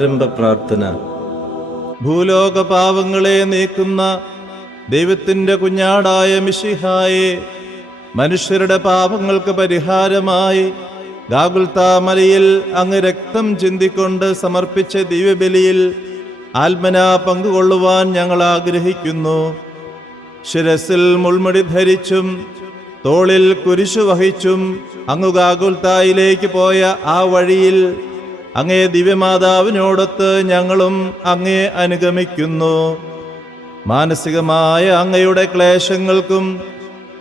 ആരംഭ പ്രാർത്ഥന. ഭൂലോക പാവങ്ങളെ നീക്കുന്ന ദൈവത്തിൻ്റെ കുഞ്ഞാടായ മിശിഹായെ, മനുഷ്യരുടെ പാപങ്ങൾക്ക് പരിഹാരമായി ഗാഗുൽത്താ മലയിൽ അങ്ങ് രക്തം ചിന്തിക്കൊണ്ട് സമർപ്പിച്ച ദിവ്യബലിയിൽ ആത്മനാ പങ്കുകൊള്ളുവാൻ ഞങ്ങൾ ആഗ്രഹിക്കുന്നു. ശിരസിൽ മുൾമുടി ധരിച്ചും തോളിൽ കുരിശു വഹിച്ചും അങ്ങ് ഗാഗുൽത്തായിലേക്ക് പോയ ആ വഴിയിൽ അങ്ങേ ദിവ്യമാതാവിനോടൊത്ത് ഞങ്ങളും അങ്ങേ അനുഗമിക്കുന്നു. മാനസികമായ അങ്ങയുടെ ക്ലേശങ്ങൾക്കും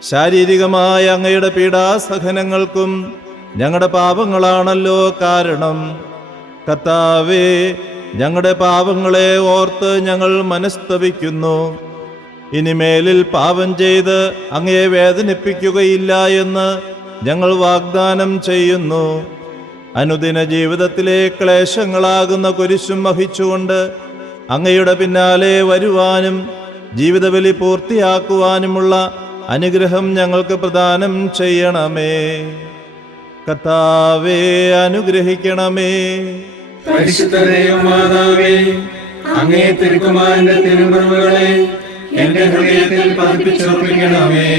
ശാരീരികമായ അങ്ങയുടെ പീഡാസഹനങ്ങൾക്കും ഞങ്ങളുടെ പാപങ്ങളാണല്ലോ കാരണം. കർത്താവേ, ഞങ്ങളുടെ പാപങ്ങളെ ഓർത്ത് ഞങ്ങൾ മനസ്തപിക്കുന്നു. ഇനിമേലിൽ പാപം ചെയ്ത് അങ്ങയെ വേദനിപ്പിക്കുകയില്ല എന്ന് ഞങ്ങൾ വാഗ്ദാനം ചെയ്യുന്നു. അനുദിന ജീവിതത്തിലെ ക്ലേശങ്ങളാകുന്ന കുരിശും വഹിച്ചുകൊണ്ട് അങ്ങയുടെ പിന്നാലെ വരുവാനും ജീവിതബലി പൂർത്തിയാക്കുവാനുമുള്ള അനുഗ്രഹം ഞങ്ങൾക്ക് പ്രദാനം ചെയ്യണമേ. കർത്താവേ, അനുഗ്രഹിക്കണമേ. പരിശുദ്ധ ദൈവമാതാവേ, അങ്ങേ തിരുക്കുമാരന്റെ തിരുമുറിവുകളെ എന്റെ ഹൃദയത്തിൽ പതിപ്പിച്ചുറപ്പിക്കണമേ.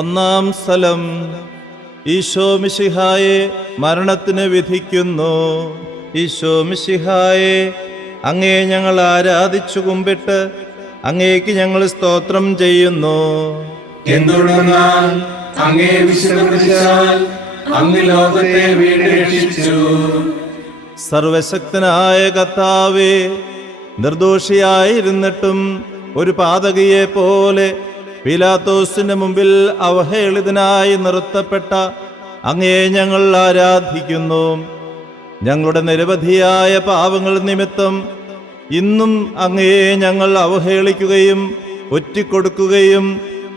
ഒന്നാം സ്ഥലം. ഈശോ മിശിഹായെ മരണത്തിന് വിധിക്കുന്നു. ഈശോ മിശിഹായെ, അങ്ങേ ഞങ്ങൾ ആരാധിച്ചു കുമ്പിട്ട് അങ്ങേക്ക് ഞങ്ങൾ സ്തോത്രം ചെയ്യുന്നു. എന്തുകൊണ്ടെന്നാൽ അങ്ങേ വിശുദ്ധീകരിച്ചാൽ അങ്ങ് ലോകത്തെ വീണ്ടും രക്ഷിച്ചു. സർവശക്തനായ കർത്താവേ, നിർദോഷിയായിരുന്നിട്ടും ഒരു പാതകിയെ പോലെ പീലാത്തോസിന്റെ മുമ്പിൽ അവഹേളിതനായി നിർത്തപ്പെട്ട അങ്ങയെ ഞങ്ങൾ ആരാധിക്കുന്നു. ഞങ്ങളുടെ നിരവധിയായ പാപങ്ങൾ നിമിത്തം ഇന്നും അങ്ങയെ ഞങ്ങൾ അവഹേളിക്കുകയും ഒറ്റിക്കൊടുക്കുകയും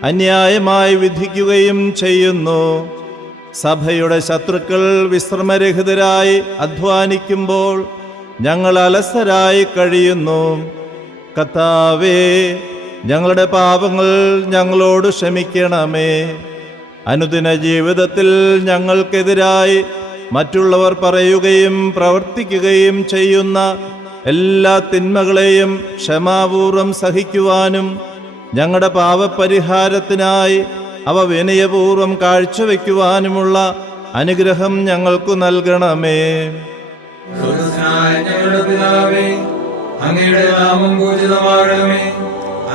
അന്യായമായി വിധിക്കുകയും ചെയ്യുന്നു. സഭയുടെ ശത്രുക്കൾ വിശ്രമരഹിതരായി അധ്വാനിക്കുമ്പോൾ ഞങ്ങൾ അലസരായി കഴിയുന്നു. കർത്താവേ, ഞങ്ങളുടെ പാപങ്ങൾ ഞങ്ങളോട് ക്ഷമിക്കണമേ. അനുദിന ജീവിതത്തിൽ ഞങ്ങൾക്കെതിരായി മറ്റുള്ളവർ പറയുകയും പ്രവർത്തിക്കുകയും ചെയ്യുന്ന എല്ലാ തിന്മകളെയും ക്ഷമാപൂർവം സഹിക്കുവാനും ഞങ്ങളുടെ പാപപരിഹാരത്തിനായി അവ വിനയപൂർവം കാഴ്ചവെക്കുവാനുമുള്ള അനുഗ്രഹം ഞങ്ങൾക്കു നൽകണമേ. ഞങ്ങളുടെ പിതാവേ, അങ്ങയുടെ നാമം പൂജിതമാകണമേ.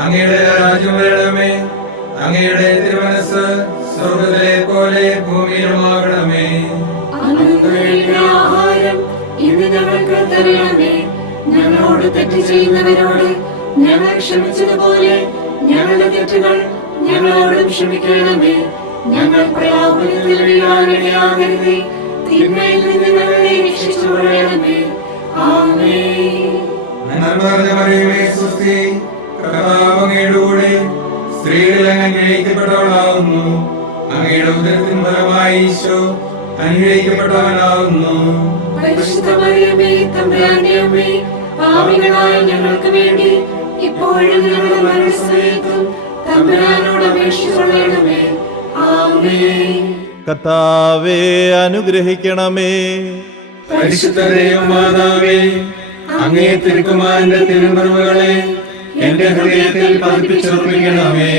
അങ്ങയുടെ രാജ്യം വരണമേ. അങ്ങയുടെ തിരുമനസ്സ് സ്വർഗ്ഗത്തിലെ പോലെ ഭൂമിയിലുമാകണമേ. ആഹാരം ഇന്ന് ഞങ്ങൾക്ക് തരണമേ. ഞങ്ങളോട് തെറ്റ് ചെയ്യുന്നവരോട് ഞങ്ങൾ ക്ഷമിച്ചതുപോലെ ഞങ്ങളുടെ തെറ്റുകൾ ഞങ്ങളോടും ക്ഷമിക്കണമേ. ഞങ്ങൾ പ്രലോഭനത്തിൽ വീഴാനിടയാകരുതേ. തിന്മയിൽ നിന്ന് ഞങ്ങളെ രക്ഷിച്ചുകൊള്ളണമേ. ആമേൻ. അങ്ങയുടെ കൂടെ സ്ത്രീകളിൽ അങ്ങ് അനുഗ്രഹിക്കപ്പെട്ടവളാകുന്നു. അങ്ങയുടെ ഉദരത്തിൻ ഫലമായി ഈശോ അനുഗ്രഹിക്കപ്പെട്ടവനാകുന്നു. പരിശുദ്ധ മറിയമേ, തമ്പുരാന്റെ അമ്മേ, പാപികളായ ഞങ്ങൾക്ക് വേണ്ടി ഇപ്പോഴും ഞങ്ങളുടെ മരണസമയത്തും തമ്പുരാനോട് അപേക്ഷിച്ചുകൊള്ളണമേ. ആമേൻ. കർത്താവേ അനുഗ്രഹിക്കണമേ. പരിശുദ്ധ ദൈവമാതാവേ, അങ്ങേ തിരുക്കുമാരന്റെ തിരുമുറിവുകളെ എന്റെ ഹൃദയത്തിൽ പതിപ്പിച്ചുറപ്പിക്കണമേ.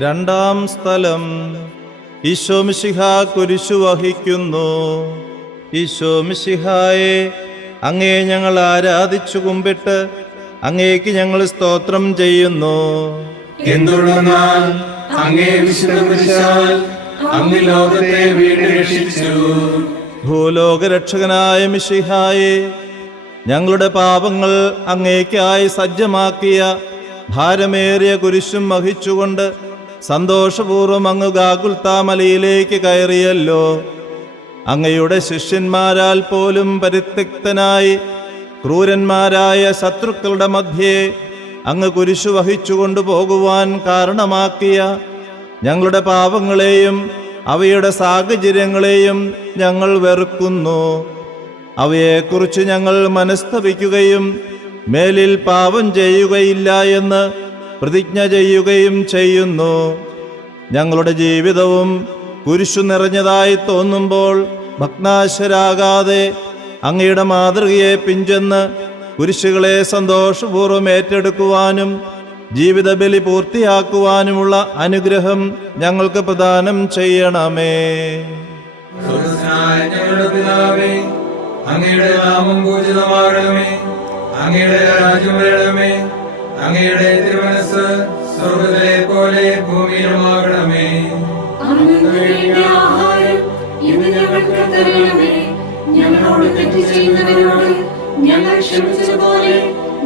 രണ്ടാം സ്ഥലം. ഈശോ മിശിഹാ കുരിശു വഹിക്കുന്നു. ഈശോ മിശിഹായെ, അങ്ങേ ഞങ്ങൾ ആരാധിച്ചു കുമ്പിട്ട് അങ്ങേക്ക് ഞങ്ങൾ സ്തോത്രം ചെയ്യുന്നു. എന്തുകൊണ്ടെന്നാൽ അങ്ങേ വിശുദ്ധ കുരിശാൽ അങ്ങ് ലോകത്തെ വീണ്ടും രക്ഷിച്ചു. ഭൂലോകരക്ഷകനായ മിശിഹായെ, ഞങ്ങളുടെ പാപങ്ങൾ അങ്ങേക്കായി സജ്ജമാക്കിയ ഭാരമേറിയ കുരിശും വഹിച്ചുകൊണ്ട് സന്തോഷപൂർവ്വം അങ്ങ് ഗാഗുൽത്താമലയിലേക്ക് കയറിയല്ലോ. അങ്ങയുടെ ശിഷ്യന്മാരാൽ പോലും പരിത്യക്തനായി ക്രൂരന്മാരായ ശത്രുക്കളുടെ മധ്യേ അങ്ങ് കുരിശു വഹിച്ചുകൊണ്ടു പോകുവാൻ കാരണമാക്കിയ ഞങ്ങളുടെ പാപങ്ങളെയും അവയുടെ സാഹചര്യങ്ങളെയും ഞങ്ങൾ വെറുക്കുന്നു. അവയെക്കുറിച്ച് ഞങ്ങൾ മനസ്തപിക്കുകയും മേലിൽ പാപം ചെയ്യുകയില്ല എന്ന് പ്രതിജ്ഞ ചെയ്യുകയും ചെയ്യുന്നു. ഞങ്ങളുടെ ജീവിതവും കുരിശു നിറഞ്ഞതായി തോന്നുമ്പോൾ ഭഗ്നാശരാകാതെ അങ്ങയുടെ മാതൃകയെ പിഞ്ചെന്ന് കുരിശുകളെ സന്തോഷപൂർവ്വം ഏറ്റെടുക്കുവാനും ജീവിത ബലി പൂർത്തിയാക്കുവാനുമുള്ള അനുഗ്രഹം ഞങ്ങൾക്ക് പ്രദാനം ചെയ്യണമേ. സ്വർഗ്ഗസ്ഥനായ ഞങ്ങളുടെ പിതാവേ, അങ്ങയുടെ നാമം പൂജിതമാകണമേ. അങ്ങയുടെ രാജ്യം വരണമേ. അങ്ങയുടെ തിരുമനസ്സ് സ്വർഗ്ഗത്തിലെ പോലെ ഭൂമിയിലുമാകണമേ. അന്നു വേണ്ട ആഹാരം ഇന്ന് ഞങ്ങൾക്ക് തരണമേ. ഞങ്ങളോട് തെറ്റ് ചെയ്യുന്നവരോട് ഞങ്ങൾ ക്ഷമിച്ചതുപോലെ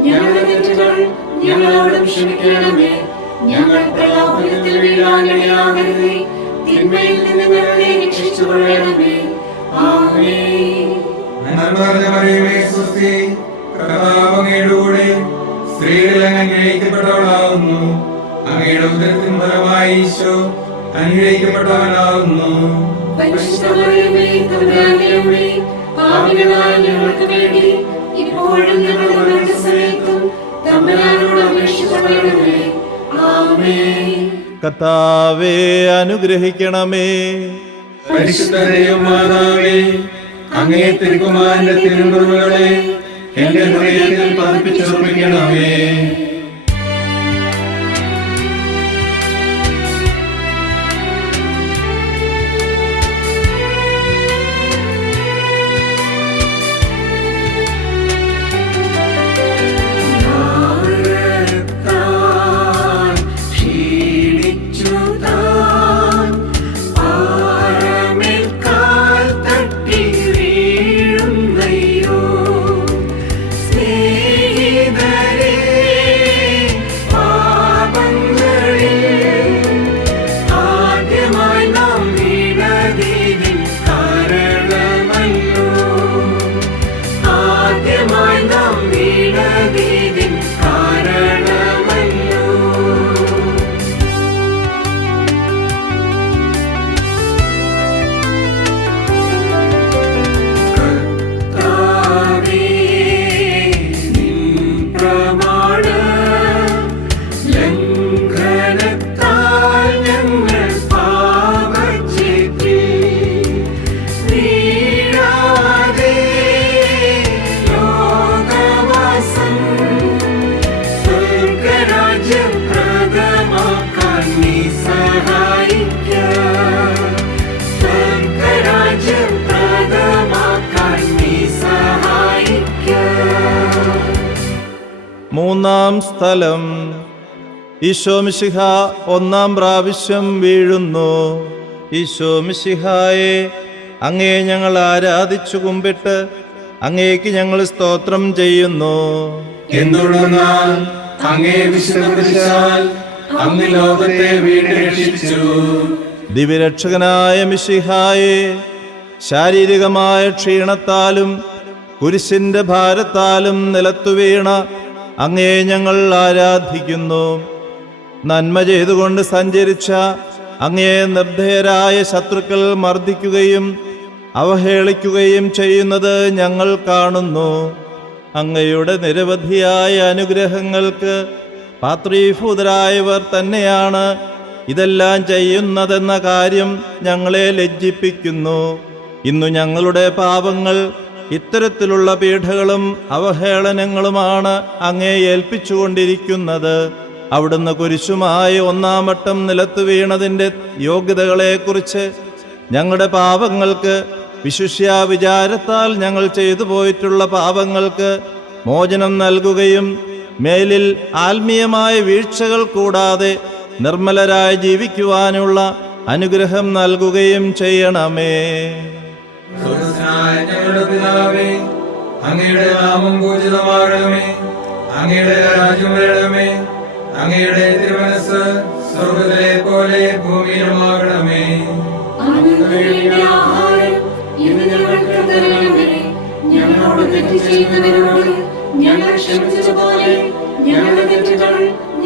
ഞങ്ങളുടെ തെറ്റുകൾ ഞങ്ങളോടും ക്ഷമിക്കണമേ. ഞങ്ങൾ പ്രലോഭനത്തിൽ വീഴാനിടയാകരുതേ. തിന്മയിൽ നിന്ന് ഞങ്ങളെ രക്ഷിച്ചുകൊള്ളണമേ. ആമേൻ. നന്മ നിറഞ്ഞ മറിയമേ, സ്വസ്തി. കർത്താവ് അങ്ങയുടെ കൂടെ സ്ത്രീകളിൽ അങ്ങ് അനുഗ്രഹിക്കപ്പെട്ടവളാകുന്നു. അങ്ങയുടെ ഉദരത്തിൻ ഫലമായി ഈശോ അനുഗ്രഹിക്കപ്പെട്ടവനാകുന്നു. പരിശുദ്ധ മറിയമേ, തമ്പുരാന്റെ അമ്മേ, പാപികളായ ഞങ്ങൾക്ക് വേണ്ടി ഇപ്പോഴും ഞങ്ങളുടെ മരണസമയത്തും തമ്പുരാനോട് അപേക്ഷിച്ചുകൊള്ളണമേ. ആമേൻ. കർത്താവേ അനുഗ്രഹിക്കണമേ. പരിശുദ്ധ ദൈവമാതാവേ, അങ്ങേ തിരുക്കുമാരന്റെ തിരുമുറിവുകളെ എന്റെ ഹൃദയത്തിൽ പതിപ്പിച്ചുറപ്പിക്കണമേ. സ്ഥലം. ഈശോ മിശിഹ ഒന്നാം പ്രാവശ്യം വീഴുന്നു. ഈശോ മിശിഹായെ, അങ്ങയെ ഞങ്ങൾ ആരാധിച്ചു കുമ്പിട്ട് അങ്ങേക്ക് ഞങ്ങൾ സ്തോത്രം ചെയ്യുന്നു. എന്തുകൊണ്ടെന്നാൽ അങ്ങേ വിശുദ്ധീകരിച്ചാൽ അങ്ങ് ലോകത്തെ വീണ്ടും രക്ഷിച്ചു. ദിവ്യരക്ഷകനായ മിശിഹായെ, ശാരീരികമായ ക്ഷീണത്താലും കുരിശിന്റെ ഭാരത്താലും നിലത്തുവീണ അങ്ങയെ ഞങ്ങൾ ആരാധിക്കുന്നു. നന്മ ചെയ്തുകൊണ്ട് സഞ്ചരിച്ച അങ്ങയെ നിർദ്ധയരായ ശത്രുക്കൾ മർദ്ദിക്കുകയും അവഹേളിക്കുകയും ചെയ്യുന്നത് ഞങ്ങൾ കാണുന്നു. അങ്ങയുടെ നിരവധിയായ അനുഗ്രഹങ്ങൾക്ക് പാത്രീഭൂതരായവർ തന്നെയാണ് ഇതെല്ലാം ചെയ്യുന്നതെന്ന കാര്യം ഞങ്ങളെ ലജ്ജിപ്പിക്കുന്നു. ഇന്നു ഞങ്ങളുടെ പാപങ്ങൾ ഇത്തരത്തിലുള്ള പീഡകളും അവഹേളനങ്ങളുമാണ് അങ്ങേ ഏൽപ്പിച്ചുകൊണ്ടിരിക്കുന്നത്. അവിടുന്ന് കുരിശുമായി ഒന്നാം വട്ടം നിലത്ത് വീണതിൻ്റെ യോഗ്യതകളെക്കുറിച്ച് ഞങ്ങളുടെ പാപങ്ങൾക്ക്, വിശുഷ്യ വിചാരത്താൽ ഞങ്ങൾ ചെയ്തു പോയിട്ടുള്ള പാപങ്ങൾക്ക് മോചനം നൽകുകയും മേലിൽ ആത്മീയമായ വീഴ്ചകൾ കൂടാതെ നിർമ്മലരായി ജീവിക്കുവാനുള്ള അനുഗ്രഹം നൽകുകയും ചെയ്യണമേ. സ്വർഗ്ഗസ്ഥനായ ഞങ്ങളുടെ പിതാവേ, അങ്ങയുടെ നാമം പൂജിതമാകണമേ. അങ്ങയുടെ രാജ്യം വരണമേ. അങ്ങയുടെ തിരുമനസ്സ് സ്വർഗ്ഗത്തിലെ പോലെ ഭൂമിയിലുമാകണമേ. അന്നു വേണ്ട ആഹാരം ഇന്ന് ഞങ്ങൾക്ക് തരണമേ. ഞങ്ങളോട് തെറ്റ് ചെയ്യുന്നവരോട് ഞങ്ങൾ ക്ഷമിച്ചതുപോലെ ഞങ്ങളുടെ തെറ്റുകൾ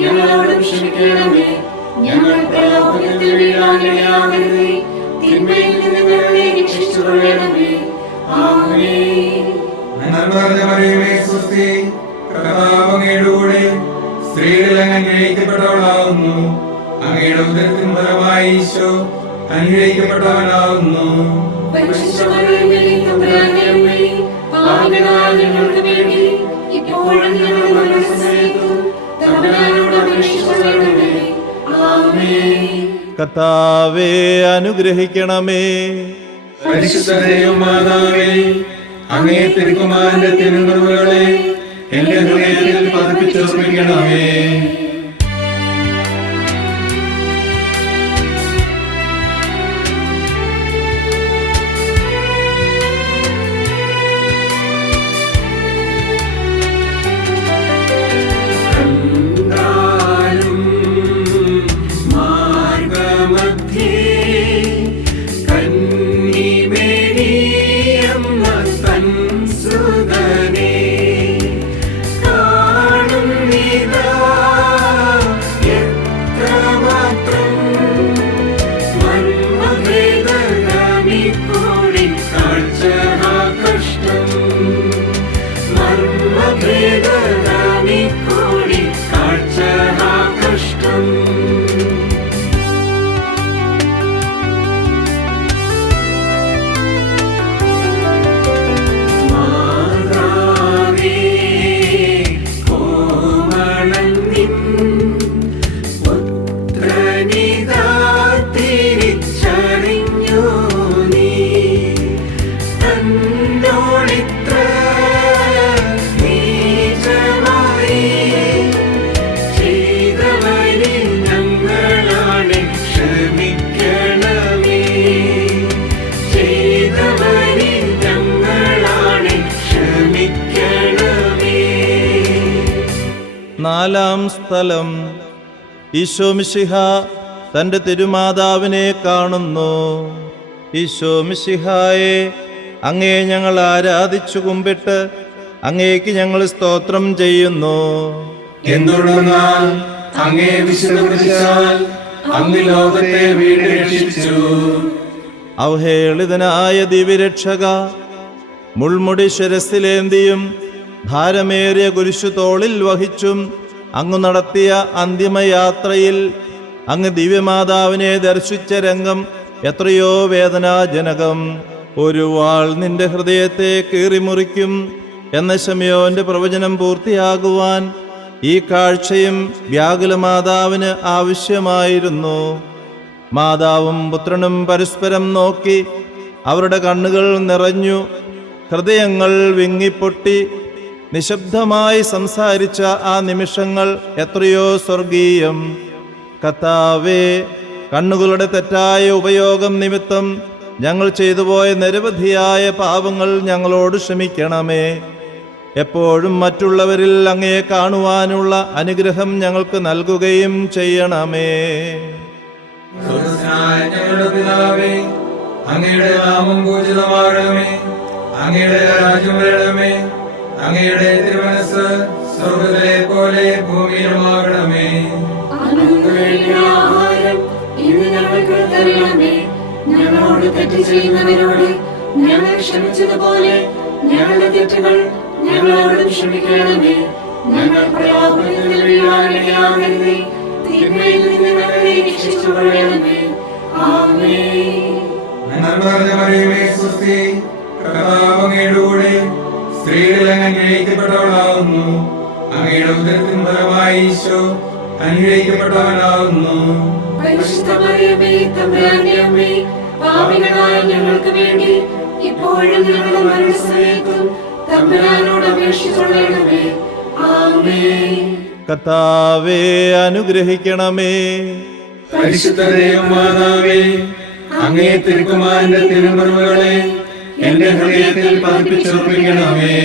ഞങ്ങളോടും ക്ഷമിക്കണമേ. ഞങ്ങൾ പ്രലോഭനത്തിൽ വീഴാനിടയാകരുതേ. തിന്മയിൽ നിന്ന് ഞങ്ങളെ രക്ഷിച്ചുകൊള്ളണമേ. ആമേൻ. നന്മ നിറഞ്ഞ മറിയമേ, സ്വസ്തി. കർത്താവ് അങ്ങയുടെ കൂടെ സ്ത്രീകളിൽ അങ്ങ് അനുഗ്രഹിക്കപ്പെട്ടവളാകുന്നു. അങ്ങയുടെ ഉദരത്തിൻ ഫലമായി ഈശോ അനുഗ്രഹിക്കപ്പെട്ടവനാകുന്നു. പരിശുദ്ധ മറിയമേ, തമ്പുരാന്റെ അമ്മേ, പാപികളായ ഞങ്ങൾക്ക് വേണ്ടി ഇപ്പോഴും ഞങ്ങളുടെ മരണസമയത്തും തമ്പുരാനോട് അപേക്ഷിച്ചുകൊള്ളണമേ. ആമേൻ. കർത്താവേ, അനുഗ്രഹിക്കണമേ. പരിശുദ്ധ ദൈവമാതാവേ, അങ്ങേ തിരുക്കുമാരന്റെ തിരുമുറിവുകളെ എന്റെ ഹൃദയത്തിൽ പതിപ്പിച്ചുറപ്പിക്കണമേ. നാലാം സ്ഥലം. ഈശോ മിശിഹ തൻ്റെ തിരുമാതാവിനെ കാണുന്നു. ഈശോ മിശിഹായെ, അങ്ങയെ ഞങ്ങൾ ആരാധിച്ചു കുമ്പിട്ട് അങ്ങേക്ക് ഞങ്ങൾ സ്തോത്രം ചെയ്യുന്നു. എന്തുകൊണ്ടെന്നാൽ അങ്ങേ വിശുദ്ധീകരിച്ചാൽ അങ്ങ് ലോകത്തെ വീണ്ടും രക്ഷിച്ചു. അവഹേളിതനായ ദിവ്യരക്ഷക, മുൾമുടി ശിരസിലേന്തിയും ഭാരമേറിയ കുരിശു തോളിൽ വഹിച്ചും അങ്ങ് നടത്തിയ അന്തിമയാത്രയിൽ അങ്ങ് ദിവ്യമാതാവിനെ ദർശിച്ച രംഗം എത്രയോ വേദനാജനകം. ഒരു വാൾ നിന്റെ ഹൃദയത്തെ കീറിമുറിക്കും എന്ന ശമയോന്റെ പ്രവചനം പൂർത്തിയാകുവാൻ ഈ കാഴ്ചയും വ്യാകുലമാതാവിന് ആവശ്യമായിരുന്നു. മാതാവും പുത്രനും പരസ്പരം നോക്കി അവരുടെ കണ്ണുകൾ നിറഞ്ഞു, ഹൃദയങ്ങൾ വിങ്ങിപ്പൊട്ടി. നിശബ്ദമായി സംസാരിച്ച ആ നിമിഷങ്ങൾ എത്രയോ സ്വർഗീയം. കർത്താവേ, കണ്ണുകളുടെ തെറ്റായ ഉപയോഗം നിമിത്തം ഞങ്ങൾ ചെയ്തുപോയ നിരവധിയായ പാപങ്ങൾ ഞങ്ങളോട് ക്ഷമിക്കണമേ. എപ്പോഴും മറ്റുള്ളവരിൽ അങ്ങയെ കാണുവാനുള്ള അനുഗ്രഹം ഞങ്ങൾക്ക് നൽകുകയും ചെയ്യണമേ. സ്വർഗ്ഗസ്ഥനായ ഞങ്ങളുടെ പിതാവേ, അങ്ങയുടെ നാമം പൂജിതമാകണമേ. അങ്ങയുടെ രാജ്യം വരണമേ. അങ്ങയുടെ തിരുമനസ്സ് സ്വർഗ്ഗത്തിലെ പോലെ ഭൂമിയിലുമാകണമേ. അന്നു വേണ്ട ആഹാരം ഇന്ന് ഞങ്ങൾക്ക് തരണമേ. ഞങ്ങളോട് തെറ്റ് ചെയ്യുന്നവരോട് ഞങ്ങൾ ക്ഷമിച്ചതുപോലെ ഞങ്ങളുടെ തെറ്റുകൾ ഞങ്ങളോടും ക്ഷമിക്കണമേ. ഞങ്ങൾ പ്രലോഭനത്തിൽ വീഴാനിടയാകരുതേ. തിന്മയിൽ നിന്ന് ഞങ്ങളെ രക്ഷിച്ചുകൊള്ളണമേ. ആമേൻ. നന്മ നിറഞ്ഞ മറിയമേ, സ്വസ്തി. കർത്താവ് അങ്ങയുടെ കൂടെ സ്ത്രീകളിൽ അങ്ങ് അനുഗ്രഹിക്കപ്പെട്ടവളാകുന്നു. അങ്ങയുടെ ഉദരത്തിൻ ഫലമായി ഈശോ അനുഗ്രഹിക്കപ്പെട്ടവനാകുന്നു. പരിശുദ്ധ മറിയമേ, തമ്പുരാന്റെ അമ്മേ, പാപികളായ ഞങ്ങൾക്ക് വേണ്ടി ഇപ്പോഴും ഞങ്ങളുടെ മരണസമയത്തും തമ്പുരാനോട് അപേക്ഷിച്ചുകൊള്ളണമേ. ആമേൻ. കർത്താവേ, അനുഗ്രഹിക്കണമേ. പരിശുദ്ധ ദൈവമാതാവേ, അങ്ങേ തിരുക്കുമാരന്റെ തിരുമുറിവുകളെ എന്റെ ഹൃദയത്തിൽ പതിപ്പിച്ചുറപ്പിക്കണമേ.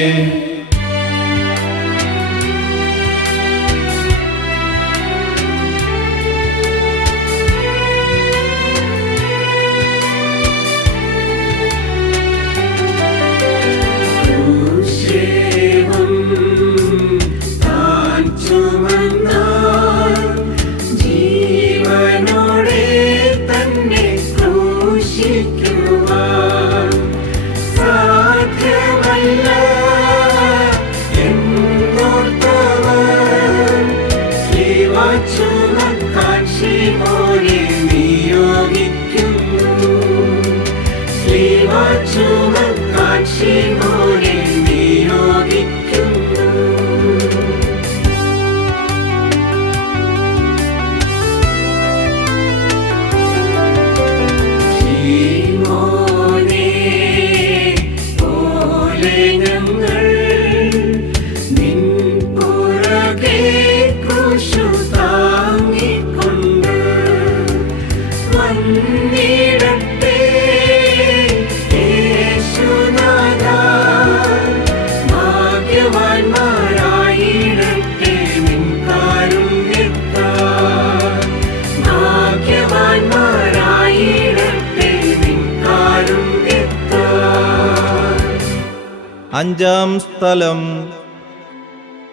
അഞ്ചാം സ്ഥലം.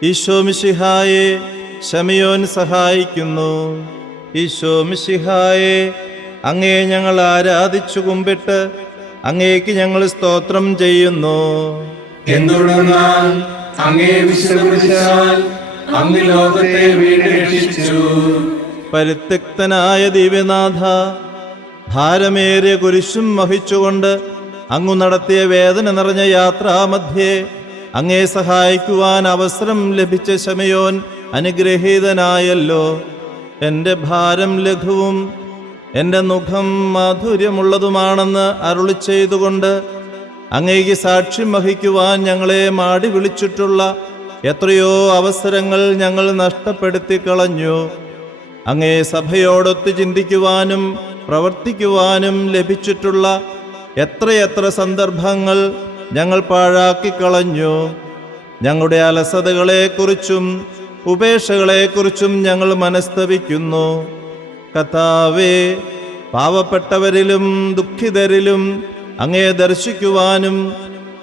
ഈശോ മിശിഹായെ ശമയോൻ സഹായിക്കുന്നു. ഈശോ മിശിഹായെ, അങ്ങേ ഞങ്ങൾ ആരാധിച്ചു കുമ്പിട്ട് അങ്ങേക്ക് ഞങ്ങൾ സ്തോത്രം ചെയ്യുന്നു. എന്തുകൊണ്ടെന്നാൽ അങ്ങേ വിശുദ്ധീകരിച്ചാൽ അങ്ങ് ലോകത്തെ വീണ്ടും രക്ഷിച്ചു. പരിത്യക്തനായ ദിവ്യനാഥ, ഭാരമേറിയ കുരിശും വഹിച്ചുകൊണ്ട് അങ്ങു നടത്തിയ വേദന നിറഞ്ഞ യാത്രാമധ്യേ അങ്ങേ സഹായിക്കുവാൻ അവസരം ലഭിച്ച ശമയോൻ അനുഗ്രഹീതനായല്ലോ. എൻ്റെ ഭാരം ലഘുവും എൻ്റെ മുഖം മാധുര്യമുള്ളതുമാണെന്ന് അരുളി ചെയ്തുകൊണ്ട് അങ്ങേക്ക് സാക്ഷ്യം വഹിക്കുവാൻ ഞങ്ങളെ മാടി വിളിച്ചിട്ടുള്ള എത്രയോ അവസരങ്ങൾ ഞങ്ങൾ നഷ്ടപ്പെടുത്തി കളഞ്ഞു. അങ്ങേ സഭയോടൊത്ത് ചിന്തിക്കുവാനും പ്രവർത്തിക്കുവാനും ലഭിച്ചിട്ടുള്ള എത്രയെത്ര സന്ദർഭങ്ങൾ ഞങ്ങൾ പാഴാക്കിക്കളഞ്ഞു. ഞങ്ങളുടെ അലസതകളെക്കുറിച്ചും ഉപേക്ഷകളെക്കുറിച്ചും ഞങ്ങൾ മനസ്തപിക്കുന്നു. കർത്താവേ, പാവപ്പെട്ടവരിലും ദുഃഖിതരിലും അങ്ങേ ദർശിക്കുവാനും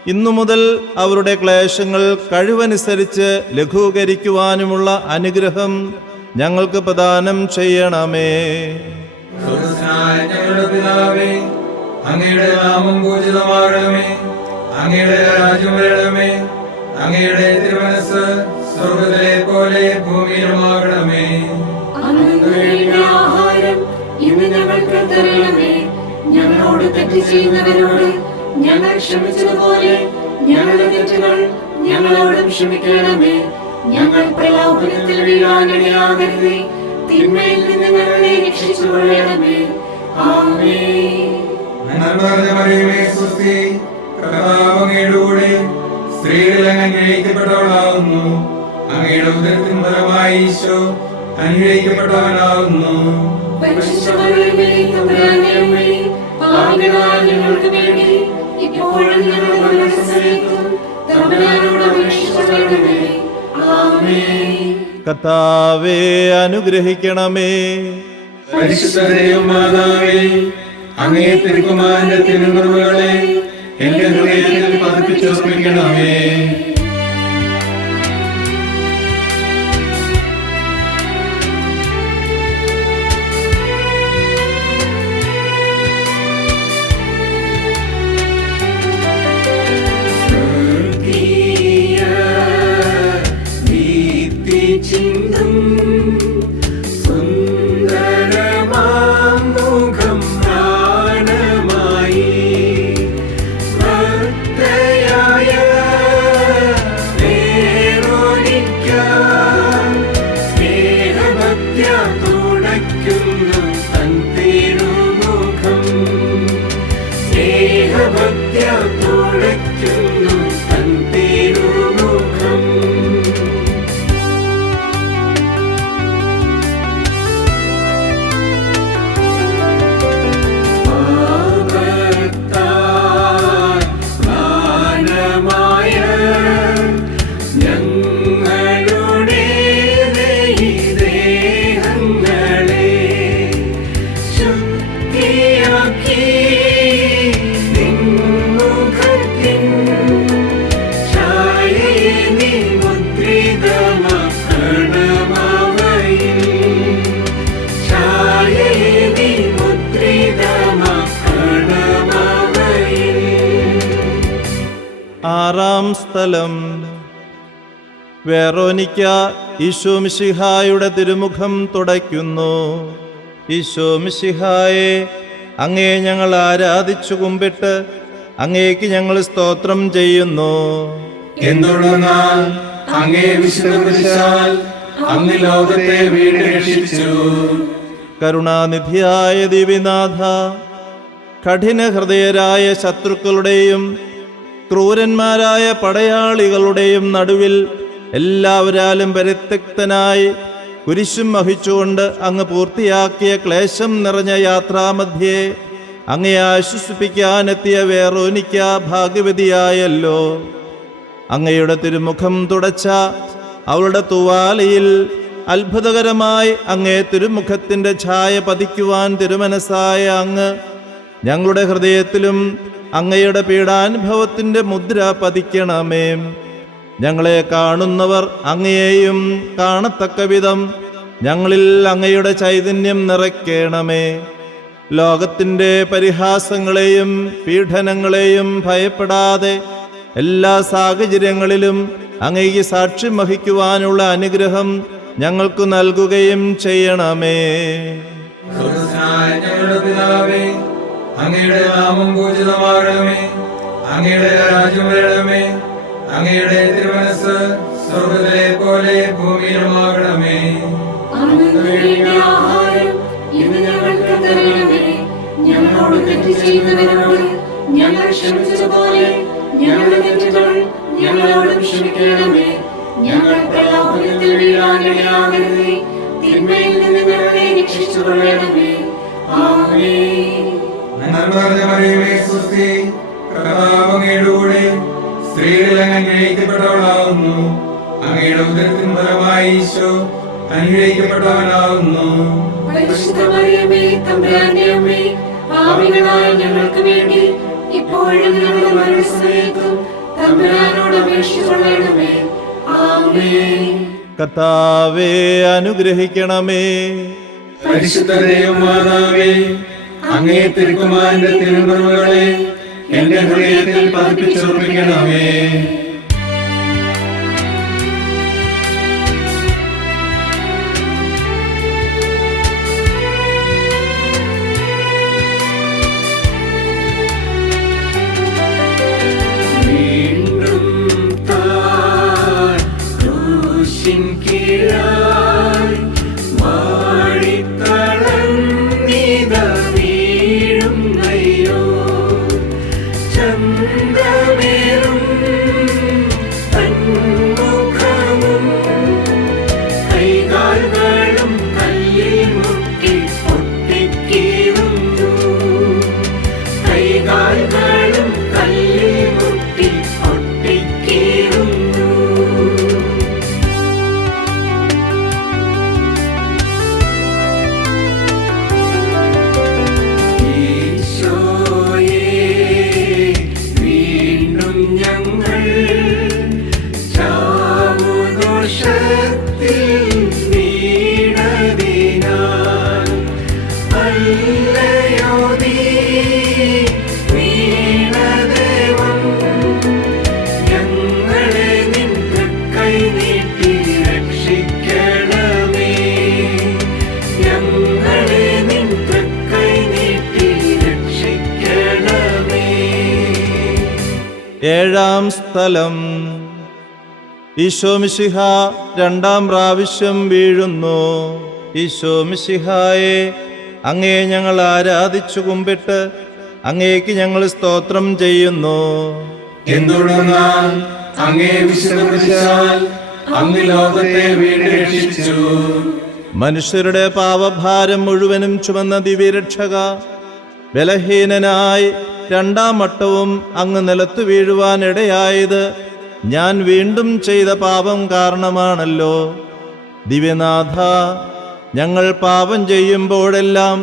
ഇന്നു മുതൽ അവരുടെ ക്ലേശങ്ങൾ കഴിവനുസരിച്ച് ലഘൂകരിക്കുവാനുമുള്ള അനുഗ്രഹം ഞങ്ങൾക്ക് പ്രദാനം ചെയ്യണമേ. സ്വർഗ്ഗസ്ഥനായ ഞങ്ങളുടെ പിതാവേ, അങ്ങയുടെ നാമം പൂജിതമാകണമേ. അങ്ങയുടെ രാജ്യം വരണമേ. അങ്ങയുടെ തിരുമനസ്സ് സ്വർഗ്ഗത്തിലെ പോലെ ഭൂമിയിലുമാകണമേ. അന്നു വേണ്ട ആഹാരം ഇന്ന് ഞങ്ങൾക്ക് തരണമേ. ഞങ്ങളോട് തെറ്റ് ചെയ്യുന്നവരോട് ഞങ്ങൾ ക്ഷമിച്ചതുപോലെ ഞങ്ങളുടെ തെറ്റുകൾ ഞങ്ങളോടും ക്ഷമിക്കണമേ. ഞങ്ങൾ പ്രലോഭനത്തിൽ വീഴാനിടയാകരുതേ. തിന്മയിൽ നിന്ന് ഞങ്ങളെ രക്ഷിച്ചുകൊള്ളണമേ. ആമേൻ. നന്മ നിറഞ്ഞ മറിയമേ, സ്വസ്തി. കർത്താവ് അങ്ങയുടെ കൂടെ സ്ത്രീകളിൽ അങ്ങ് അനുഗ്രഹിക്കപ്പെട്ടവളാകുന്നു. അങ്ങയുടെ ഉദരത്തിൻ ഫലമായി ഈശോ അനുഗ്രഹിക്കപ്പെട്ടവനാകുന്നു. പരിശുദ്ധ മറിയമേ, തമ്പുരാന്റെ അമ്മേ, പാപികളായ ഞങ്ങൾക്ക് വേണ്ടി ഇപ്പോഴും ഞങ്ങളുടെ മരണസമയത്തും തമ്പുരാനോട് അപേക്ഷിച്ചുകൊള്ളണമേ. ആമേൻ. കർത്താവേ അനുഗ്രഹിക്കണമേ. പരിശുദ്ധ ദൈവമാതാവേ, അങ്ങേ തിരുക്കുമാരന്റെ തിരുമുറിവുകളെ എന്റെ ഹൃദയത്തിൽ പതിപ്പിച്ചുറപ്പിക്കണമേ. ആറാം സ്ഥലം. വെറോനിക്ക ഈശോമിശിഹായുടെ തിരുമുഖം തുടയ്ക്കുന്നു. ഈശോമിശിഹായെ, അങ്ങേ ഞങ്ങൾ ആരാധിച്ചു കുമ്പിട്ട് അങ്ങേക്ക് ഞങ്ങൾ സ്തോത്രം ചെയ്യുന്നു. എന്തുകൊണ്ടെന്നാൽ അങ്ങേ വിശുദ്ധ കുരിശാൽ അങ്ങ് ലോകത്തെ വീണ്ടും രക്ഷിച്ചു. കരുണാനിധിയായ ദിവ്യനാഥ, കഠിന ഹൃദയരായ ശത്രുക്കളുടെയും ക്രൂരന്മാരായ പടയാളികളുടെയും നടുവിൽ എല്ലാവരാലും പരിത്യക്തനായി കുരിശും വഹിച്ചുകൊണ്ട് അങ്ങ് പൂർത്തിയാക്കിയ ക്ലേശം നിറഞ്ഞ യാത്രാമധ്യേ അങ്ങേ ആശ്വസിപ്പിക്കാനെത്തിയ വെറോനിക്ക ഭാഗ്യവതിയായല്ലോ. അങ്ങയുടെ തിരുമുഖം തുടച്ച അവളുടെ തൂവാലയിൽ അത്ഭുതകരമായി അങ്ങേ തിരുമുഖത്തിൻ്റെ ഛായ പതിക്കുവാൻ തിരുമനസ്സായ അങ്ങ് ഞങ്ങളുടെ ഹൃദയത്തിലും അങ്ങയുടെ പീഡാനുഭവത്തിൻ്റെ മുദ്ര പതിക്കണമേ. ഞങ്ങളെ കാണുന്നവർ അങ്ങയെയും കാണത്തക്ക വിധം ഞങ്ങളിൽ അങ്ങയുടെ ചൈതന്യം നിറയ്ക്കണമേ. ലോകത്തിൻ്റെ പരിഹാസങ്ങളെയും പീഡനങ്ങളെയും ഭയപ്പെടാതെ എല്ലാ സാഹചര്യങ്ങളിലും അങ്ങയ്ക്ക് സാക്ഷ്യം വഹിക്കുവാനുള്ള അനുഗ്രഹം ഞങ്ങൾക്ക് നൽകുകയും ചെയ്യണമേ. സ്വർഗ്ഗസ്ഥനായ ഞങ്ങളുടെ പിതാവേ, അങ്ങയുടെ നാമം പൂജിതമാകണമേ. അങ്ങയുടെ രാജ്യം വരണമേ. അങ്ങയുടെ തിരുമനസ്സ് സ്വർഗ്ഗത്തിലെ പോലെ ഭൂമിയിലുമാകണമേ. അന്നു വേണ്ട ആഹാരം ഇന്ന് ഞങ്ങൾക്ക് തരണമേ. ഞങ്ങളോട് തെറ്റ് ചെയ്യുന്നവരോട് ഞങ്ങൾ ക്ഷമിച്ചതുപോലെ ഞങ്ങളുടെ തെറ്റുകൾ ഞങ്ങളോട് ക്ഷമിക്കണമേ. ഞങ്ങൾ പ്രലോഭനത്തിൽ വീഴാനിടയാകരുതേ. തിന്മയിൽ നിന്ന് ഞങ്ങളെ രക്ഷിച്ചുകൊള്ളണമേ. ആമേൻ. നന്മ നിറഞ്ഞ മറിയമേ, സ്വസ്തി. കർത്താവ് അങ്ങയുടെ കൂടെ സ്ത്രീകളിൽ അങ്ങ് അനുഗ്രഹിക്കപ്പെട്ടവളാകുന്നു. അങ്ങയുടെ ഉദരത്തിൻ ഫലമായി ഈശോ അനുഗ്രഹിക്കപ്പെട്ടവനാകുന്നു. പരിശുദ്ധ മറിയമേ, തമ്പുരാന്റെ അമ്മേ, പാപികളായ ഞങ്ങൾക്ക് വേണ്ടി ഇപ്പോഴും ഞങ്ങളുടെ മരണസമയത്തും തമ്പുരാനോട് അപേക്ഷിച്ചുകൊള്ളണമേ. ആമേൻ. കർത്താവേ അനുഗ്രഹിക്കണമേ. പരിശുദ്ധ ദൈവമാതാവേ, അങ്ങേ തിരുക്കുമാരന്റെ തിരുമുറിവുകളെ എന്റെ ഹൃദയത്തിൽ പതിപ്പിച്ചുറപ്പിക്കണമേ. സ്ഥലം. ഈശോ മിശിഹ രണ്ടാം പ്രാവശ്യം വീഴുന്നു. ഈശോ മിശിഹായെ, അങ്ങയെ ഞങ്ങൾ ആരാധിച്ചു കുമ്പിട്ട് അങ്ങേക്ക് ഞങ്ങൾ സ്തോത്രം ചെയ്യുന്നു. എന്തുകൊണ്ടെന്നാൽ അങ്ങേ വിശുദ്ധീകരിച്ചാൽ അങ്ങ് ലോകത്തെ വീണ്ടുരക്ഷിച്ചു. മനുഷ്യരുടെ പാപഭാരം മുഴുവനും ചുമന്ന ദിവ്യരക്ഷക, ബലഹീനനായി രണ്ടാം വട്ടവും അങ്ങ് നിലത്തു വീഴുവാനിടയായത് ഞാൻ വീണ്ടും ചെയ്ത പാപം കാരണമാണല്ലോ. ദിവ്യനാഥ, ഞങ്ങൾ പാപം ചെയ്യുമ്പോഴെല്ലാം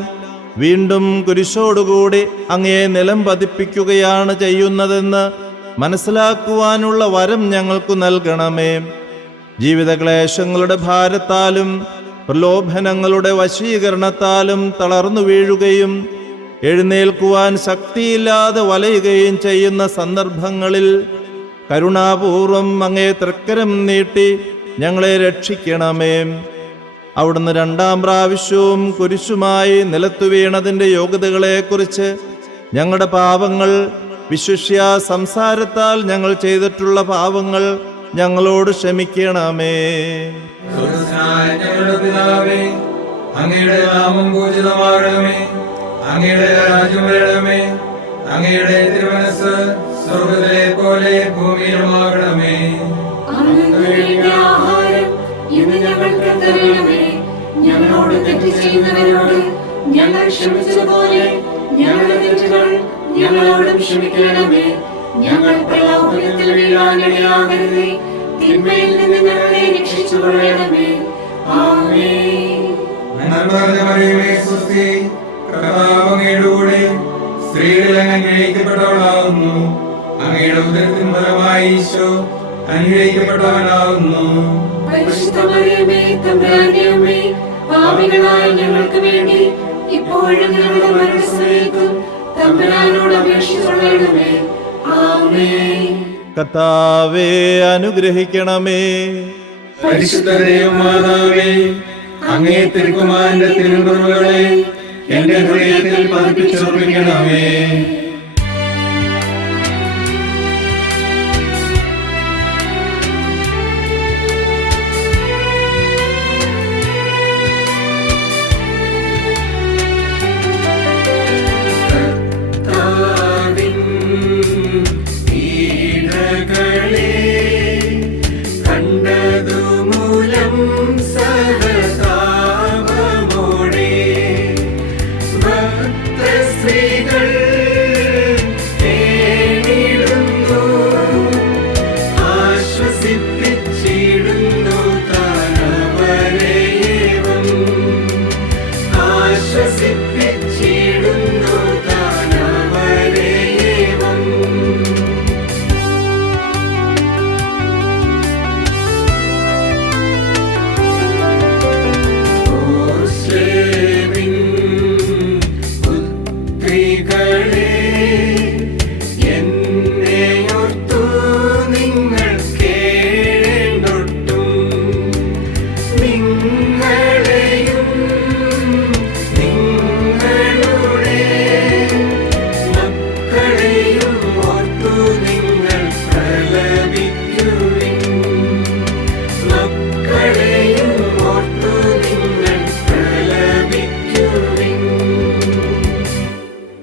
വീണ്ടും കുരിശോടുകൂടി അങ്ങയെ നിലം പതിപ്പിക്കുകയാണ് ചെയ്യുന്നതെന്ന് മനസ്സിലാക്കുവാനുള്ള വരം ഞങ്ങൾക്ക് നൽകണമേ. ജീവിതക്ലേശങ്ങളുടെ ഭാരത്താലും പ്രലോഭനങ്ങളുടെ വശീകരണത്താലും തളർന്നു വീഴുകയും എഴുന്നേൽക്കുവാൻ ശക്തിയില്ലാതെ വലയുകയും ചെയ്യുന്ന സന്ദർഭങ്ങളിൽ കരുണാപൂർവം അങ്ങേ തൃക്കരം നീട്ടി ഞങ്ങളെ രക്ഷിക്കണമേ. അവിടുന്ന് രണ്ടാം പ്രാവശ്യവും കുരിശുമായി നിലത്തു വീണതിൻ്റെ യോഗ്യതകളെക്കുറിച്ച് ഞങ്ങളുടെ പാപങ്ങൾ, വിശിഷ്യ സംസാരത്താൽ ഞങ്ങൾ ചെയ്തിട്ടുള്ള പാപങ്ങൾ ഞങ്ങളോട് ക്ഷമിക്കണമേ. സ്വർഗ്ഗസ്ഥനായ ഞങ്ങളുടെ പിതാവേ, അങ്ങയുടെ നാമം പൂജിതമാകണമേ. അങ്ങയുടെ രാജ്യം വരണമേ. അങ്ങയുടെ തിരുമനസ്സ് സ്വർഗ്ഗത്തിലെ പോലെ ഭൂമിയിലുമാകണമേ. അന്നു വേണ്ട ആഹാരം ഇന്ന് ഞങ്ങൾക്ക് തരണമേ. ഞങ്ങളോട് തെറ്റ് ചെയ്യുന്നവരോട് ഞങ്ങൾ ക്ഷമിച്ചതുപോലെ ഞങ്ങളുടെ തെറ്റുകൾ ഞങ്ങളോടും ക്ഷമിക്കണമേ. ഞങ്ങൾ പ്രലോഭനത്തിൽ വീഴാനിടയാകരുതേ. തിന്മയിൽ നിന്ന് ഞങ്ങളെ രക്ഷിച്ചുകൊള്ളണമേ. ആമേൻ. നന്മ നിറഞ്ഞ മറിയമേ, സ്വസ്തി. കർത്താവ് അങ്ങയുടെ കൂടെ സ്ത്രീകളിൽ അങ്ങ് അനുഗ്രഹിക്കപ്പെട്ടവളാകുന്നു. അങ്ങയുടെ ഉദരത്തിൻ ഫലമായി ഈശോ അനുഗ്രഹിക്കപ്പെട്ടവനാകുന്നു. പരിശുദ്ധ മറിയമേ, തമ്പുരാന്റെ അമ്മേ, പാപികളായ ഞങ്ങൾക്ക് വേണ്ടി ഇപ്പോഴും ഞങ്ങളുടെ മരണസമയത്തും തമ്പുരാനോട് അപേക്ഷിച്ചുകൊള്ളണമേ. ആമേൻ. കർത്താവേ, അനുഗ്രഹിക്കണമേ. പരിശുദ്ധ ദൈവമാതാവേ, അങ്ങേ തിരുക്കുമാരന്റെ തിരുമുറിവുകളെ എന്റെ ഹൃദയത്തിൽ പതിപ്പിച്ചുറപ്പിക്കണമേ.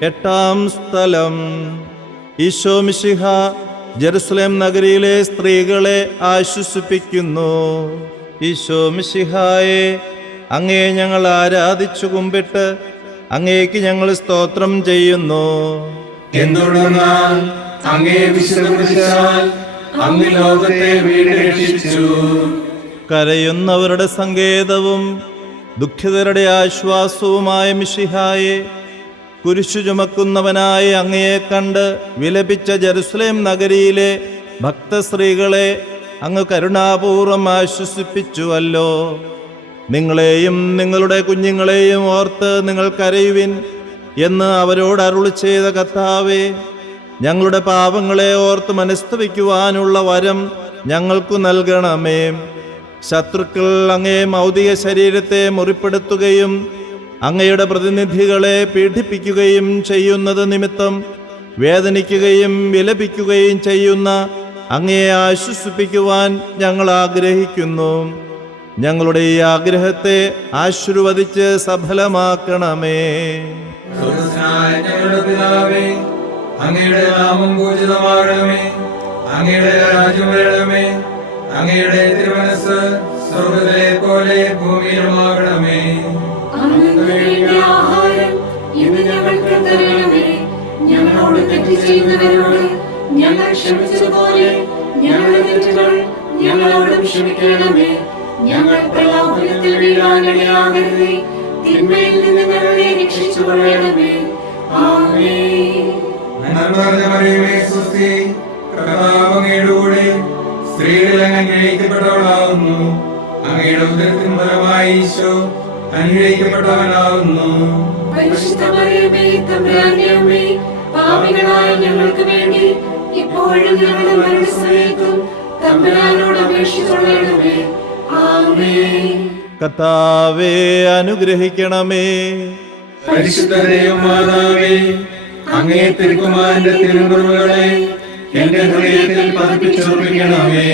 എട്ടാം സ്ഥലം. ഈശോ മിശിഹ ജെറുസലേം നഗരിയിലെ സ്ത്രീകളെ ആശ്വസിപ്പിക്കുന്നു. ഈശോ മിശിഹായെ, അങ്ങയെ ഞങ്ങൾ ആരാധിച്ചു കുമ്പിട്ട് അങ്ങേക്ക് ഞങ്ങൾ സ്തോത്രം ചെയ്യുന്നു. എന്തുകൊണ്ടെന്നാൽ അങ്ങേ വിശുദ്ധീകരിച്ചാൽ അങ്ങ് ലോകത്തെ വീണ്ടുരക്ഷിച്ചു. കരയുന്നവരുടെ സങ്കേതവും ദുഃഖിതരുടെ ആശ്വാസവുമായ മിശിഹായെ, കുരിശു ചുമക്കുന്നവനായ അങ്ങയെ കണ്ട് വിലപിച്ച ജെറുസലേം നഗരിയിലെ ഭക്തസ്ത്രീകളെ അങ്ങ് കരുണാപൂർവം ആശ്വസിപ്പിച്ചുവല്ലോ. നിങ്ങളെയും നിങ്ങളുടെ കുഞ്ഞുങ്ങളെയും ഓർത്ത് നിങ്ങൾ കരയുവിൻ എന്ന് അവരോട് അരുളി ചെയ്ത കർത്താവേ, ഞങ്ങളുടെ പാപങ്ങളെ ഓർത്ത് മനസ്തപിക്കുവാനുള്ള വരം ഞങ്ങൾക്കു നൽകണമേ. ശത്രുക്കൾ അങ്ങേ മൗതിക ശരീരത്തെ മുറിപ്പെടുത്തുകയും അങ്ങയുടെ പ്രതിനിധികളെ പീഡിപ്പിക്കുകയും ചെയ്യുന്നത് നിമിത്തം വേദനിക്കുകയും വിലപിക്കുകയും ചെയ്യുന്ന അങ്ങയെ ആശ്വസിപ്പിക്കുവാൻ ഞങ്ങൾ ആഗ്രഹിക്കുന്നു. ഞങ്ങളുടെ ഈ ആഗ്രഹത്തെ ആശീർവദിച്ച് സഫലമാക്കണമേ. സ്വർഗ്ഗസ്ഥനായ ഞങ്ങളുടെ പിതാവേ, അങ്ങയുടെ നാമം പൂജിതമാകണമേ. അങ്ങയുടെ രാജ്യം വരണമേ. അങ്ങയുടെ തിരുമനസ്സ് സ്വർഗ്ഗത്തിലെ പോലെ ഭൂമിയിലുമാകണമേ. അന്നു വേണ്ട ആഹാരം ഇന്ന് ഞങ്ങൾക്ക് തരണമേ. ഞങ്ങളോട് തെറ്റ് ചെയ്യുന്നവരോട് ഞങ്ങൾ ക്ഷമിച്ചതുപോലെ ഞങ്ങളുടെ തെറ്റുകൾ ഞങ്ങളോടും ക്ഷമിക്കണമേ. ഞങ്ങൾ പ്രലോഭനത്തിൽ വീഴാനിടയാകരുതേ. തിന്മയിൽ നിന്ന് ഞങ്ങളെ രക്ഷിച്ചുകൊള്ളണമേ. ആമേൻ. നന്മ നിറഞ്ഞ മറിയമേ, സ്വസ്തി. കർത്താവ് അങ്ങയുടെ കൂടെ സ്ത്രീകളിൽ അങ്ങ് അനുഗ്രഹിക്കപ്പെട്ടവളാകുന്നു. അങ്ങയുടെ ഉദരത്തിൻ ഫലമായി ഈശോ അനുഗ്രഹിക്കപ്പെട്ടവനാകുന്നു. പരിശുദ്ധ മറിയമേ, തമ്പുരാന്റെ അമ്മേ, പാപികളായ ഞങ്ങൾക്ക് വേണ്ടി ഇപ്പോഴും ഞങ്ങളുടെ മരണസമയത്തും തമ്പുരാനോട് അപേക്ഷിച്ചുകൊള്ളണമേ. ആമേൻ. കർത്താവേ, അനുഗ്രഹിക്കണമേ. പരിശുദ്ധ ദൈവമാതാവേ, അങ്ങേ തിരുക്കുമാരന്റെ തിരുമുറിവുകളെ എന്റെ ഹൃദയത്തിൽ പതിപ്പിച്ചുറപ്പിക്കണമേ.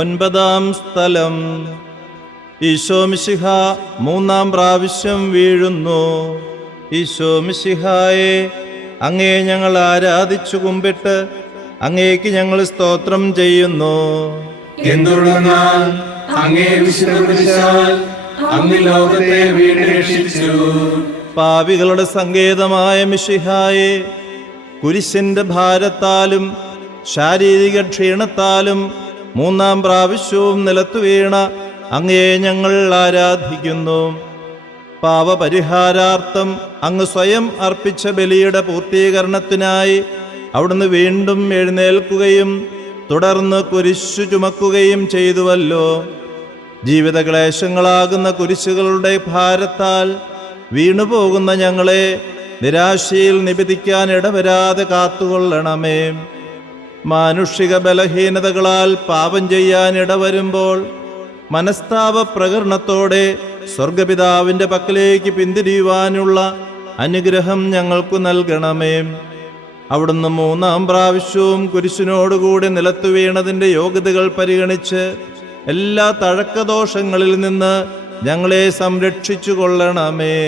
ഒൻപതാം സ്ഥലം. ഈശോ മിശിഹ മൂന്നാം പ്രാവശ്യം വീഴുന്നു. ഈശോ മിശിഹായെ, അങ്ങയെ ഞങ്ങൾ ആരാധിച്ചു കുമ്പിട്ട് അങ്ങേക്ക് ഞങ്ങൾ സ്തോത്രം ചെയ്യുന്നു. എന്തുകൊണ്ടെന്നാൽ അങ്ങേ വിശുദ്ധ കുരിശാൽ അങ്ങ് ലോകത്തെ വീണ്ടും രക്ഷിച്ചു. പാപികളുടെ സങ്കേതമായ മിശിഹായെ, കുരിശിന്റെ ഭാരത്താലും ശാരീരിക ക്ഷീണത്താലും മൂന്നാം പ്രാവശ്യവും നിലത്തു വീണ അങ്ങയെ ഞങ്ങൾ ആരാധിക്കുന്നു. പാപപരിഹാരാർത്ഥം അങ്ങ് സ്വയം അർപ്പിച്ച ബലിയുടെ പൂർത്തീകരണത്തിനായി അവിടുന്ന് വീണ്ടും എഴുന്നേൽക്കുകയും തുടർന്ന് കുരിശു ചുമക്കുകയും ചെയ്തുവല്ലോ. ജീവിതക്ലേശങ്ങളാകുന്ന കുരിശുകളുടെ ഭാരത്താൽ വീണുപോകുന്ന ഞങ്ങളെ നിരാശയിൽ നിബിധിക്കാൻ ഇടവരാതെ കാത്തുകൊള്ളണമേ. മാനുഷിക ബലഹീനതകളാൽ പാപം ചെയ്യാൻ ഇടവരുമ്പോൾ മനസ്താപ പ്രകരണത്തോടെ സ്വർഗപിതാവിൻ്റെ പക്കലേക്ക് പിന്തിരിയുവാനുള്ള അനുഗ്രഹം ഞങ്ങൾക്കു നൽകണമേ. അവിടുന്ന് മൂന്നാം പ്രാവശ്യവും കുരിശിനോടുകൂടി നിലത്തു വീണതിൻ്റെ യോഗ്യതകൾ പരിഗണിച്ച് എല്ലാ തഴക്കദോഷങ്ങളിൽ നിന്ന് ഞങ്ങളെ സംരക്ഷിച്ചു കൊള്ളണമേ.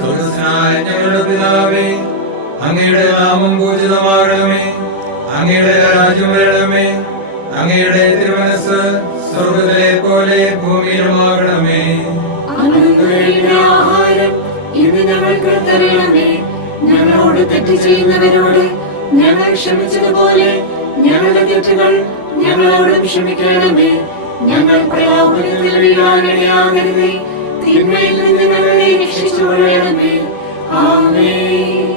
സ്വർഗ്ഗസ്ഥനായ ഞങ്ങളുടെ പിതാവേ, അങ്ങയുടെ നാമം പൂജിതമാകണമേ. അങ്ങയുടെ രാജ്യം വരണമേ. അങ്ങയുടെ തിരുമനസ്സ് സ്വർഗ്ഗത്തിലെ പോലെ ഭൂമിയിലുമാകണമേ. അന്നു വേണ്ട ആഹാരം ഇന്ന് ഞങ്ങൾക്ക് തരണമേ. ഞങ്ങളോട് തെറ്റ് ചെയ്യുന്നവരോട് ഞങ്ങൾ ക്ഷമിച്ചതുപോലെ ഞങ്ങളുടെ തെറ്റുകൾ ഞങ്ങളോടും ക്ഷമിക്കണമേ. ഞങ്ങൾ പ്രലോഭനത്തിൽ വീഴാനിടയാകരുതേ. തിന്മയിൽ നിന്ന് ഞങ്ങളെ രക്ഷിച്ചുകൊള്ളണമേ. ആമേൻ.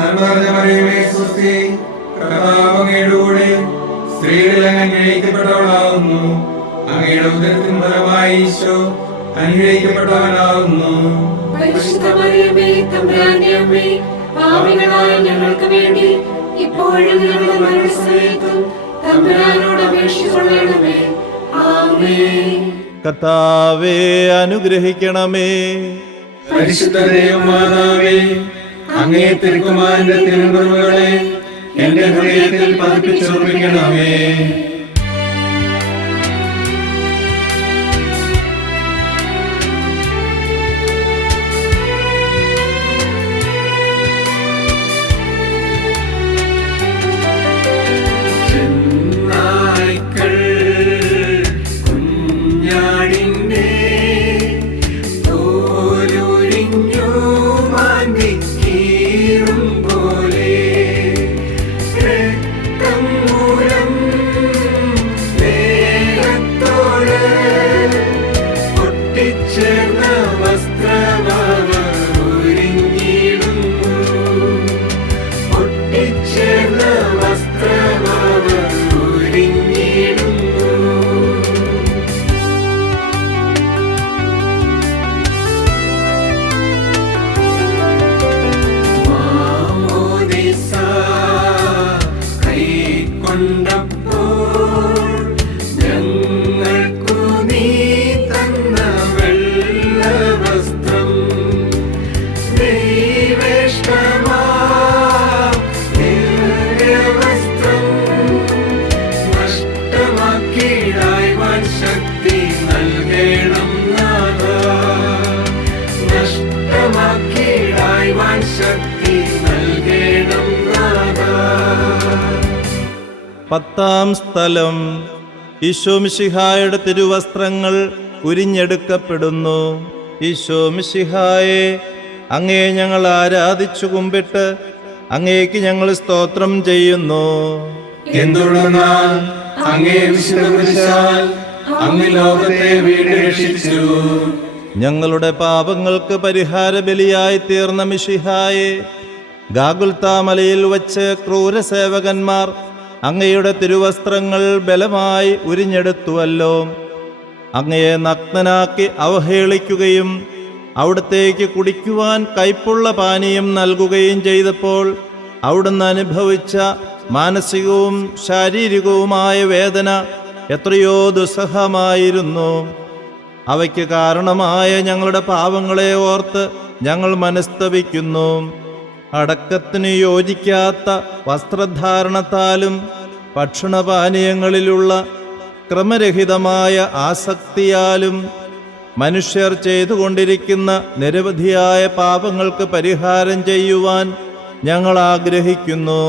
നന്മ നിറഞ്ഞ മറിയമേ, സ്വസ്തി. കർത്താവ് അങ്ങയുടെ കൂടെ സ്ത്രീകളിൽ അങ്ങ് അനുഗ്രഹിക്കപ്പെട്ടവളാകുന്നു. അങ്ങയുടെ ഉദരത്തിൻ ഫലമായി ഈശോ അനുഗ്രഹിക്കപ്പെട്ടവനാകുന്നു. പരിശുദ്ധ മറിയമേ, തമ്പുരാന്റെ അമ്മേ, പാപികളായ ഞങ്ങൾക്ക് വേണ്ടി ഇപ്പോഴും ഞങ്ങളുടെ മരണസമയത്തും തമ്പുരാനോട് അപേക്ഷിച്ചുകൊള്ളണമേ. ആമേൻ. കർത്താവേ അനുഗ്രഹിക്കണമേ. പരിശുദ്ധ ദൈവമാതാവേ, അങ്ങേ തിരുക്കുമാരന്റെ തിരുമുറിവുകളെ എന്റെ ഹൃദയത്തിൽ പതിപ്പിച്ചുറപ്പിക്കണമേ. പത്താം സ്ഥലം. ഈശോമിശിഹായുടെ തിരുവസ്ത്രങ്ങൾ ഉരിഞ്ഞെടുക്കപ്പെടുന്നു. ഈശോമിശിഹായെ, അങ്ങേ ഞങ്ങൾ ആരാധിച്ചു കുമ്പിട്ട് അങ്ങേക്ക് ഞങ്ങൾ സ്തോത്രം ചെയ്യുന്നു. എന്തുകൊണ്ടെന്നാൽ അങ്ങേ വിശുദ്ധ കുരിശാൽ അങ്ങ് ലോകത്തെ വീണ്ടും രക്ഷിച്ചു. ഞങ്ങളുടെ പാപങ്ങൾക്ക് പരിഹാര ബലിയായി തീർന്ന മിശിഹായെ, ഗാഗുൽത്താമലയിൽ വച്ച് ക്രൂരസേവകന്മാർ അങ്ങയുടെ തിരുവസ്ത്രങ്ങൾ ബലമായി ഉരിഞ്ഞെടുത്തുവല്ലോ. അങ്ങയെ നഗ്നനാക്കി അവഹേളിക്കുകയും അവിടത്തേക്ക് കുടിക്കുവാൻ കയ്പുള്ള പാനീയം നൽകുകയും ചെയ്തപ്പോൾ അവിടുന്ന് അനുഭവിച്ച മാനസികവും ശാരീരികവുമായ വേദന എത്രയോ ദുസ്സഹമായിരുന്നു. അവയ്ക്ക് കാരണമായ ഞങ്ങളുടെ പാവങ്ങളെ ഓർത്ത് ഞങ്ങൾ മനസ്തപിക്കുന്നു. അടക്കത്തിന് യോജിക്കാത്ത വസ്ത്രധാരണത്താലും ഭക്ഷണപാനീയങ്ങളിലുള്ള ക്രമരഹിതമായ ആസക്തിയാലും മനുഷ്യർ ചെയ്തുകൊണ്ടിരിക്കുന്ന നിരവധിയായ പാപങ്ങൾക്ക് പരിഹാരം ചെയ്യുവാൻ ഞങ്ങൾ ആഗ്രഹിക്കുന്നു.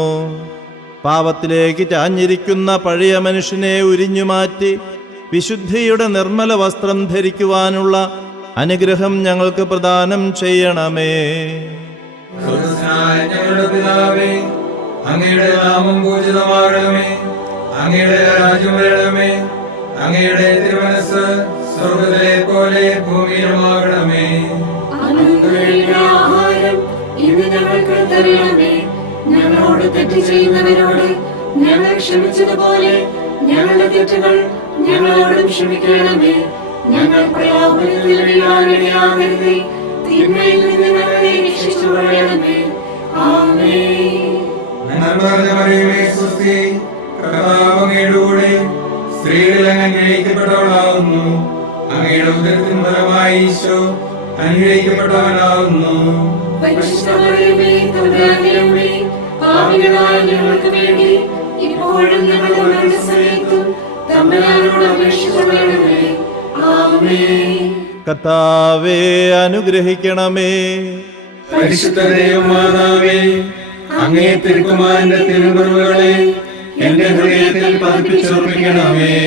പാപത്തിലേക്ക് ചാഞ്ഞിരിക്കുന്ന പഴയ മനുഷ്യനെ ഉരിഞ്ഞുമാറ്റി വിശുദ്ധിയുടെ നിർമ്മല വസ്ത്രം ധരിക്കുവാനുള്ള അനുഗ്രഹം ഞങ്ങൾക്ക് പ്രദാനം ചെയ്യണമേ. സ്വർഗ്ഗസ്ഥനായ ഞങ്ങളുടെ പിതാവേ, അങ്ങയുടെ നാമം പൂജിതമാകണമേ. അങ്ങയുടെ രാജ്യം വരണമേ. അങ്ങയുടെ തിരുമനസ്സ് സ്വർഗ്ഗത്തിലെ പോലെ ഭൂമിയിലുമാകണമേ. അന്നു വേണ്ട ആഹാരം ഇന്ന് ഞങ്ങൾക്ക് തരണമേ. ഞങ്ങളോട് തെറ്റ് ചെയ്യുന്നവരോട് ഞങ്ങൾ ക്ഷമിച്ചതുപോലെ ഞങ്ങളുടെ തെറ്റുകൾ ഞങ്ങളോടും ക്ഷമിക്കണമേ. ഞങ്ങൾ പ്രലോഭനത്തിൽ വീഴാനിടയാകരുതേ. തിന്മയിൽ നിന്ന് ഞങ്ങളെ രക്ഷിച്ചുകൊള്ളണമേ. ആമേൻ. നന്മ നിറഞ്ഞ മറിയമേ, സ്വസ്തി. കർത്താവ് അങ്ങയുടെ കൂടെ സ്ത്രീകളിൽ അങ്ങ് അനുഗ്രഹിക്കപ്പെട്ടവളാകുന്നു. അങ്ങയുടെ ഉദരത്തിൻ ഫലമായി ഈശോ അനുഗ്രഹിക്കപ്പെട്ടവനാകുന്നു. പരിശുദ്ധ മറിയമേ, തമ്പുരാന്റെ അമ്മേ, പാപികളായ ഞങ്ങൾക്ക് വേണ്ടി ഇപ്പോഴും ഞങ്ങളുടെ മരണസമയത്തും തമ്പുരാനോട് അപേക്ഷിച്ചുകൊള്ളണമേ. ആമേൻ. കർത്താവേ അനുഗ്രഹിക്കണമേ. പരിശുദ്ധ ദൈവമാതാവേ, അങ്ങേ തിരുക്കുമാരന്റെ തിരുമുറിവുകളെ എന്റെ ഹൃദയത്തിൽ പതിപ്പിച്ചുറപ്പിക്കണമേ.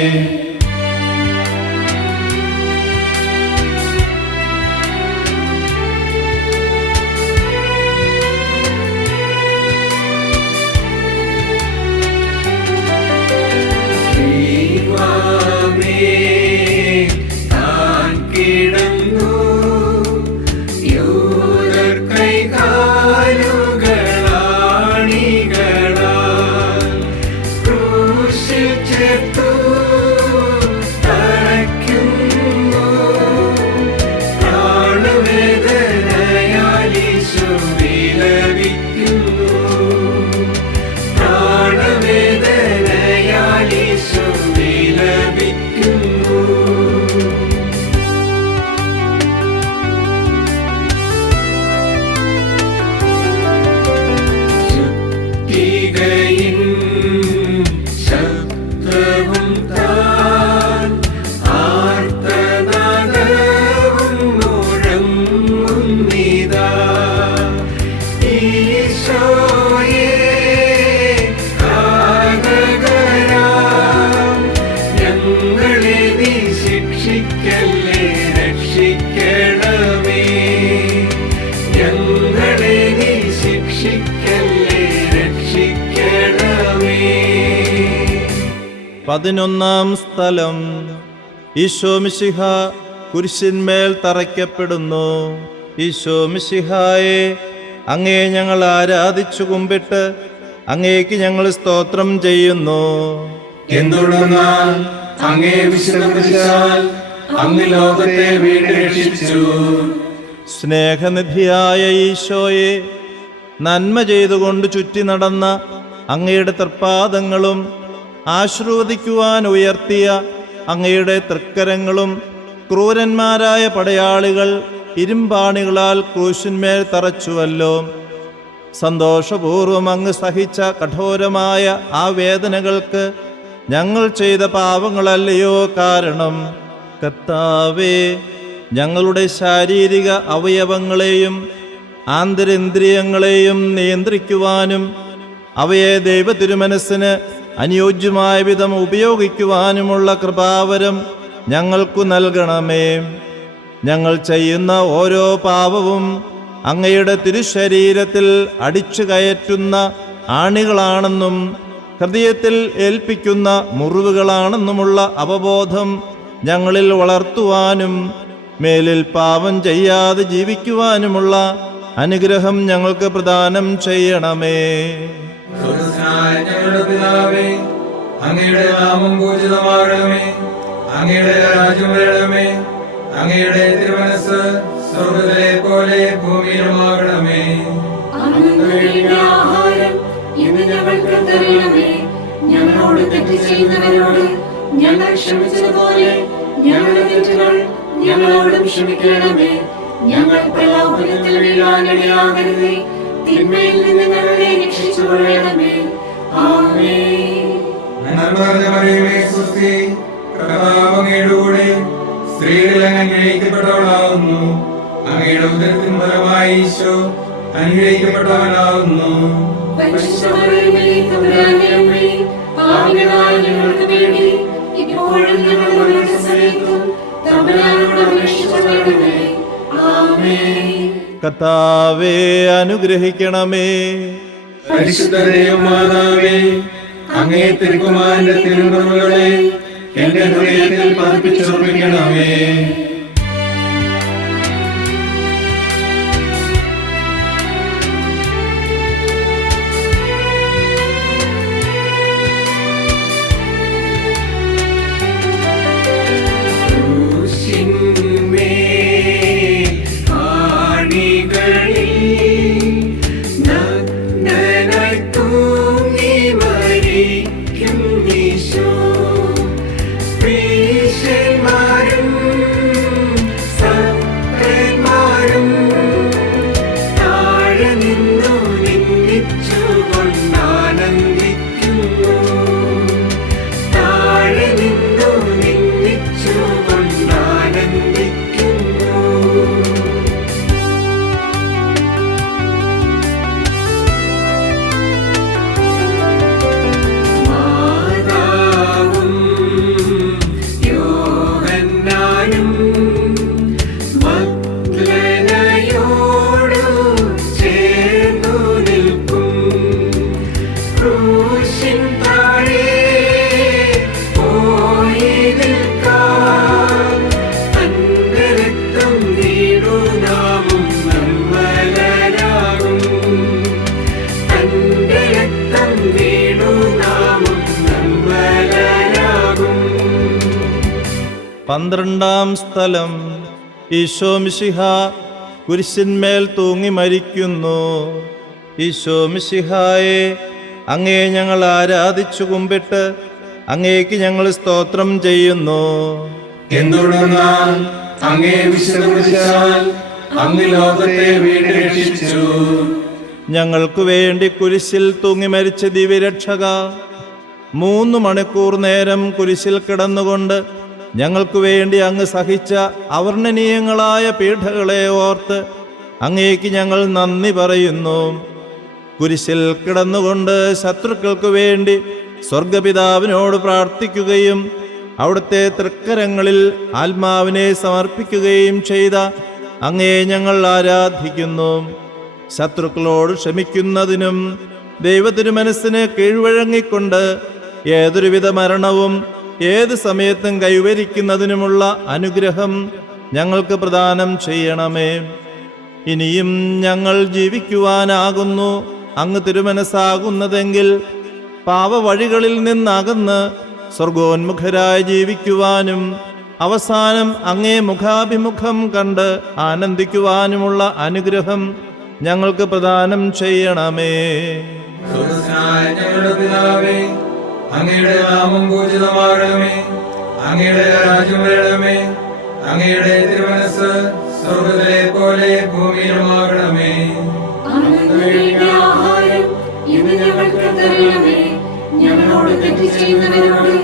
11-ാം സ്ഥലം. ഈശോ മിശിഹ കുരിശിന്മേൽ തറയ്ക്കപ്പെടുന്നു. ഈശോ മിശിഹായെ, അങ്ങേ ഞങ്ങൾ ആരാധിച്ചു കുമ്പിട്ട് അങ്ങേക്ക് ഞങ്ങൾ സ്തോത്രം ചെയ്യുന്നു. എന്തുകൊണ്ടെന്നാൽ അങ്ങേ വിശുദ്ധ കുരിശാൽ അങ്ങ് ലോകത്തെ വീണ്ടുരക്ഷിച്ചു. സ്നേഹനിധിയായ ഈശോയെ, നന്മ ചെയ്തുകൊണ്ട് ചുറ്റി നടന്ന അങ്ങയുടെ തൃപ്പാദങ്ങളും ആശീർവദിക്കുവാൻ ഉയർത്തിയ അങ്ങയുടെ തൃക്കരങ്ങളും ക്രൂരന്മാരായ പടയാളികൾ ഇരുമ്പാണികളാൽ ക്രൂശിന്മേൽ തറച്ചുവല്ലോ. സന്തോഷപൂർവം അങ്ങ് സഹിച്ച കഠോരമായ ആ വേദനകൾക്ക് ഞങ്ങൾ ചെയ്ത പാപങ്ങളല്ലയോ കാരണം. കർത്താവേ, ഞങ്ങളുടെ ശാരീരിക അവയവങ്ങളെയും ആന്തരേന്ദ്രിയങ്ങളെയും നിയന്ത്രിക്കുവാനും അവയെ ദൈവതിരുമനസ്സിന് അനുയോജ്യമായ വിധം ഉപയോഗിക്കുവാനുമുള്ള കൃപാവരം ഞങ്ങൾക്കു നൽകണമേ. ഞങ്ങൾ ചെയ്യുന്ന ഓരോ പാപവും അങ്ങയുടെ തിരുശരീരത്തിൽ അടിച്ചു കയറ്റുന്ന ആണികളാണെന്നും ഹൃദയത്തിൽ ഏൽപ്പിക്കുന്ന മുറിവുകളാണെന്നുമുള്ള അവബോധം ഞങ്ങളിൽ വളർത്തുവാനും മേലിൽ പാപം ചെയ്യാതെ ജീവിക്കുവാനുമുള്ള അനുഗ്രഹം ഞങ്ങൾക്ക് പ്രദാനം ചെയ്യണമേ. സ്വർഗ്ഗസ്ഥനായ ഞങ്ങളുടെ പിതാവേ, അങ്ങയുടെ നാമം പൂജിതമാകണമേ. അങ്ങയുടെ രാജ്യം വരണമേ. അങ്ങയുടെ തിരുമനസ്സ് സ്വർഗ്ഗത്തിലെ പോലെ ഭൂമിയിലുമാകണമേ. അന്നു വേണ്ട ആഹാരം ഇന്ന് ഞങ്ങൾക്ക് തരണമേ. ഞങ്ങളോട് തെറ്റ് ചെയ്യുന്നവരോട് ഞങ്ങൾ ക്ഷമിച്ചതുപോലെ ഞങ്ങളുടെ തെറ്റുകൾ ഞങ്ങളോടും ക്ഷമിക്കണമേ. ഞങ്ങൾ പ്രലോഭനത്തിൽ വീഴാനിടയാകരുതേ. തിന്മയിൽ നിന്ന് ഞങ്ങളെ രക്ഷിച്ചുകൊള്ളണമേ. ആമേൻ. നന്മ നിറഞ്ഞ മറിയമേ, സ്വസ്തി. കർത്താവ് അങ്ങയുടെ കൂടെ സ്ത്രീകളിൽ അങ്ങ് അനുഗ്രഹിക്കപ്പെട്ടവളാകുന്നു. അങ്ങയുടെ ഉദരത്തിൻ ഫലമായി ഈശോ അനുഗ്രഹിക്കപ്പെട്ടവനാകുന്നു. പരിശുദ്ധ മറിയമേ, തമ്പുരാന്റെ അമ്മേ, പാപികളായ ഞങ്ങൾക്ക് വേണ്ടി ഇപ്പോഴും ഞങ്ങളുടെ മരണസമയത്തും തമ്പുരാനോട് അപേക്ഷിച്ചുകൊള്ളണമേ. ആമേൻ. കർത്താവേ, അനുഗ്രഹിക്കണമേ. പരിശുദ്ധ ദൈവമാതാവേ, അങ്ങേ തിരുക്കുമാരന്റെ തിരുമുറിവുകളെ എന്റെ ഹൃദയത്തിൽ പതിപ്പിച്ചുറപ്പിക്കണമേ. പന്ത്രണ്ടാം സ്ഥലം. ഈശോ മിശിഹ കുരിശിന്മേൽ തൂങ്ങി മരിക്കുന്നു. ഈശോ മിശിഹായെ, അങ്ങേ ഞങ്ങൾ ആരാധിച്ചു കുമ്പിട്ട് അങ്ങേക്ക് ഞങ്ങൾ സ്തോത്രം ചെയ്യുന്നു. എന്തുകൊണ്ടെന്നാൽ അങ്ങേ വിശുദ്ധ കുരിശാൽ അങ്ങ് ലോകത്തെ വീണ്ടുരക്ഷിച്ചു. ഞങ്ങൾക്കു വേണ്ടി കുരിശിൽ തൂങ്ങി മരിച്ച ദിവ്യരക്ഷക, 3 മണിക്കൂർ നേരം കുരിശിൽ കിടന്നുകൊണ്ട് ഞങ്ങൾക്കു വേണ്ടി അങ്ങ് സഹിച്ച അവർണ്ണനീയങ്ങളായ പീഡകളെ ഓർത്ത് അങ്ങേക്ക് ഞങ്ങൾ നന്ദി പറയുന്നു. കുരിശിൽ കിടന്നുകൊണ്ട് ശത്രുക്കൾക്കു വേണ്ടി സ്വർഗപിതാവിനോട് പ്രാർത്ഥിക്കുകയും അവിടുത്തെ തൃക്കരങ്ങളിൽ ആത്മാവിനെ സമർപ്പിക്കുകയും ചെയ്ത അങ്ങേ ഞങ്ങൾ ആരാധിക്കുന്നു. ശത്രുക്കളോട് ക്ഷമിക്കുന്നതിനും ദൈവത്തിരുമനസ്സിന് കീഴ്വഴങ്ങിക്കൊണ്ട് ഏതൊരുവിധ മരണവും ഏത് സമയത്തും കൈവരിക്കുന്നതിനുമുള്ള അനുഗ്രഹം ഞങ്ങൾക്ക് പ്രദാനം ചെയ്യണമേ. ഇനിയും ഞങ്ങൾ ജീവിക്കുവാനാകുന്നു അങ്ങ് തിരുമനസ്സാകുന്നതെങ്കിൽ പാപവഴികളിൽ നിന്നകന്ന് സ്വർഗോന്മുഖരായി ജീവിക്കുവാനും അവസാനം അങ്ങേ മുഖാഭിമുഖം കണ്ട് ആനന്ദിക്കുവാനുമുള്ള അനുഗ്രഹം ഞങ്ങൾക്ക് പ്രദാനം ചെയ്യണമേ. സ്വർഗ്ഗസ്ഥനായ ഞങ്ങളുടെ പിതാവേ, അങ്ങയുടെ നാമം പൂജിതമാകണമേ. അങ്ങയുടെ രാജ്യം വരണമേ. അങ്ങയുടെ തിരുമനസ്സ് സ്വർഗ്ഗത്തിലെ പോലെ ഭൂമിയിലുമാകണമേ. അന്നു വേണ്ട ആഹാരം ഇന്ന് ഞങ്ങൾക്ക് തരണമേ. ഞങ്ങളോട് തെറ്റ് ചെയ്യുന്നവരോട്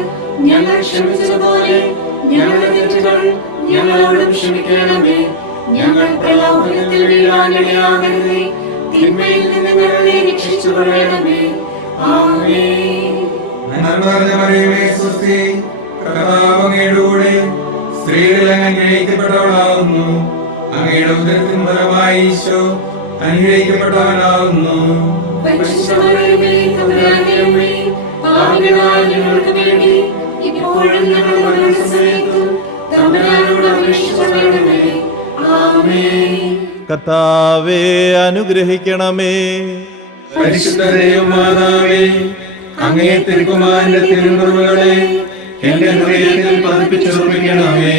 ഞങ്ങൾ ക്ഷമിച്ചതുപോലെ ഞങ്ങളുടെ തെറ്റുകൾ ഞങ്ങളോടും ക്ഷമിക്കണമേ. ഞങ്ങൾ പ്രലോഭനത്തിൽ വീഴാനിടയാകരുതേ. തിന്മയിൽ നിന്ന് ഞങ്ങളെ രക്ഷിച്ചുകൊള്ളണമേ. ആമേൻ. നന്മ നിറഞ്ഞ മറിയമേ, സ്വസ്തി, കർത്താവ് അങ്ങയുടെ കൂടെ സ്ത്രീകളിൽ അങ്ങ് അനുഗ്രഹിക്കപ്പെട്ടവളാകുന്നു. അങ്ങയുടെ ഉദരത്തിൻ ഫലമായി ഈശോ അനുഗ്രഹിക്കപ്പെട്ടവനാകുന്നു. പരിശുദ്ധ മറിയമേ, തമ്പുരാന്റെ അമ്മേ, പാപികളായ ഞങ്ങൾക്ക് വേണ്ടി ഇപ്പോഴും ഞങ്ങളുടെ മരണസമയത്തും തമ്പുരാനോട് അപേക്ഷിച്ചുകൊള്ളണമേ. ആമേൻ. കർത്താവേ, അനുഗ്രഹിക്കണമേ. പരിശുദ്ധ ദൈവമാതാവേ, അങ്ങേ തിരുക്കുമാരന്റെ തിരുമുറിവുകളെ എന്റെ ഹൃദയത്തിൽ പതിപ്പിച്ചുറപ്പിക്കണമേ.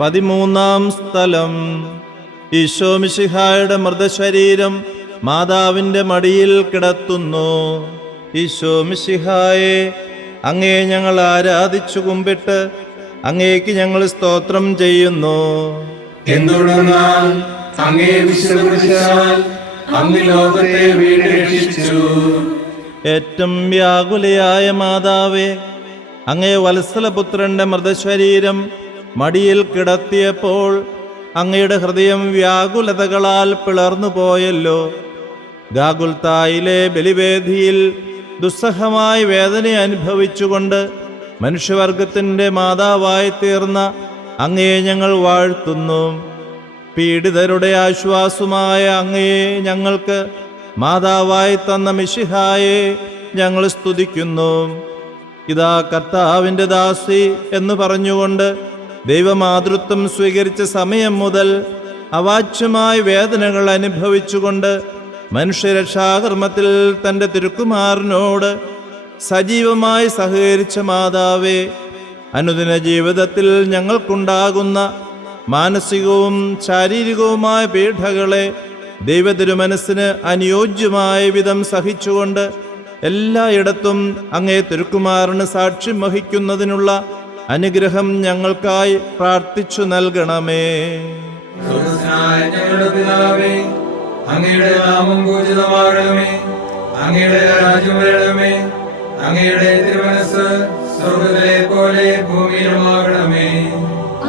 പതിമൂന്നാം സ്ഥലം. ഈശോ മിശിഹായുടെ മൃതശരീരം മാതാവിന്റെ മടിയിൽ കിടത്തുന്നു. ഈശോ മിശിഹായെ, അങ്ങേ ഞങ്ങൾ ആരാധിച്ചു കുമ്പിട്ട് അങ്ങേക്ക് ഞങ്ങൾ സ്തോത്രം ചെയ്യുന്നു. എന്തുകൊണ്ടെന്നാൽ അങ്ങേ വിശുദ്ധീകരിച്ചാൽ അങ്ങ് ലോകത്തെ വീട് രക്ഷിച്ചു. ഏറ്റവും വ്യാകുലയായ മാതാവേ, അങ്ങേ വത്സലപുത്രന്റെ മൃതശരീരം മടിയിൽ കിടത്തിയപ്പോൾ അങ്ങയുടെ ഹൃദയം വ്യാകുലതകളാൽ പിളർന്നു പോയല്ലോ. ഗാഗുൽത്തായിലെ ബലിവേദിയിൽ ദുസ്സഹമായ വേദന അനുഭവിച്ചുകൊണ്ട് മനുഷ്യവർഗത്തിൻ്റെ മാതാവായി തീർന്ന അങ്ങയെ ഞങ്ങൾ വാഴ്ത്തുന്നു. പീഡിതരുടെ ആശ്വാസമായ അങ്ങയെ ഞങ്ങൾക്ക് മാതാവായി തന്ന മിശിഹായെ ഞങ്ങൾ സ്തുതിക്കുന്നു. ഇതാ കർത്താവിൻ്റെ ദാസി എന്ന് പറഞ്ഞുകൊണ്ട് ദൈവമാതൃത്വം സ്വീകരിച്ച സമയം മുതൽ അവാച്യമായ വേദനകൾ അനുഭവിച്ചുകൊണ്ട് മനുഷ്യരക്ഷാകർമ്മത്തിൽ തൻ്റെ തിരുക്കുമാരനോട് സജീവമായി സഹകരിച്ച മാതാവേ, അനുദിന ജീവിതത്തിൽ ഞങ്ങൾക്കുണ്ടാകുന്ന മാനസികവും ശാരീരികവുമായ പീഡകളെ ദൈവതിരുമനസ്സിന് അനുയോജ്യമായ വിധം സഹിച്ചുകൊണ്ട് എല്ലായിടത്തും അങ്ങേ തിരുക്കുമാരന് സാക്ഷ്യം വഹിക്കുന്നതിനുള്ള അനുഗ്രഹം ഞങ്ങൾക്കായി പ്രാർത്ഥിച്ചു നൽകണമേ. സ്വർഗ്ഗസ്ഥനായ ഞങ്ങളുടെ പിതാവേ, അങ്ങയുടെ നാമം പൂജിതമാകണമേ. അങ്ങയുടെ രാജ്യം വരണമേ. അങ്ങയുടെ തിരുമനസ്സ് സ്വർഗ്ഗത്തിലെ പോലെ ഭൂമിയിലുമാകണമേ.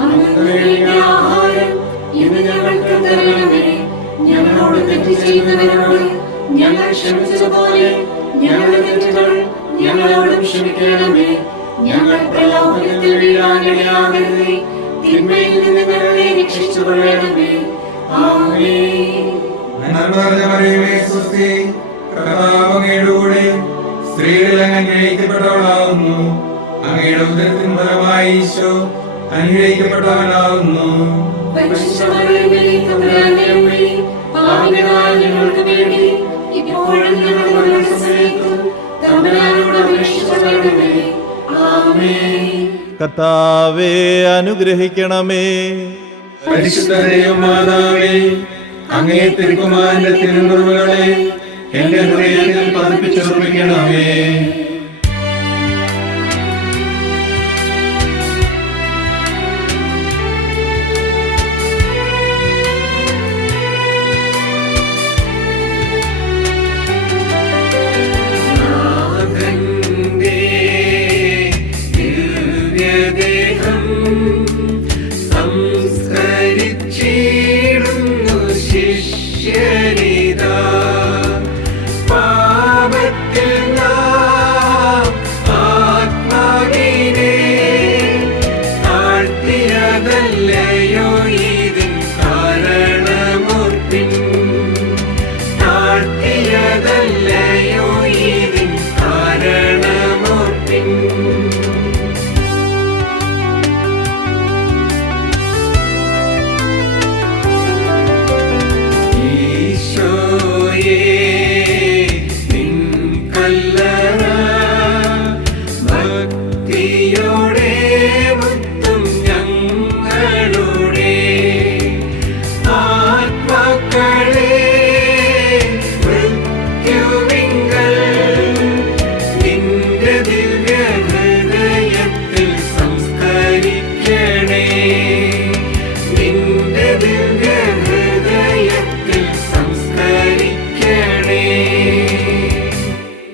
അന്നു വേണ്ട ആഹാരം ഇന്ന് ഞങ്ങൾക്ക് തരണമേ. ഞങ്ങളോട് തെറ്റ് ചെയ്യുന്നവരോട് ഞങ്ങൾ ക്ഷമിച്ചതുപോലെ ഞങ്ങളുടെ തെറ്റുകൾ ഞങ്ങളോടും ക്ഷമിക്കണമേ. ഞങ്ങൾ പ്രലോഭനത്തിൽ വീഴാനിടയാകരുതേ. തിന്മയിൽ നിന്ന് ഞങ്ങളെ രക്ഷിച്ചുകൊള്ളണമേ. ആമേൻ. നന്മ നിറഞ്ഞ മറിയമേ, സ്വസ്തി, കർത്താവ് അങ്ങയുടെ കൂടെ സ്ത്രീകളിൽ അങ്ങ് അനുഗ്രഹിക്കപ്പെട്ടവളാകുന്നു. അങ്ങയുടെ ഉദരത്തിൻ ഫലമായി ഈശോ അനുഗ്രഹിക്കപ്പെട്ടവനാകുന്നു. പരിശുദ്ധ മറിയമേ, തമ്പുരാന്റെ അമ്മേ, പാപികളായ ഞങ്ങൾക്ക് വേണ്ടി ഇപ്പോഴും ഞങ്ങളുടെ മരണസമയത്തും തമ്പുരാനോട് അപേക്ഷിച്ചുകൊള്ളണമേ. ആമേൻ. കർത്താവേ അനുഗ്രഹിക്കണമേ. പരിശുദ്ധ ദൈവമാതാവേ, അങ്ങേ തിരുക്കുമാരന്റെ തിരുമുറിവുകളെ എന്റെ ഹൃദയത്തിൽ പതിപ്പിച്ചുറപ്പിക്കണമേ.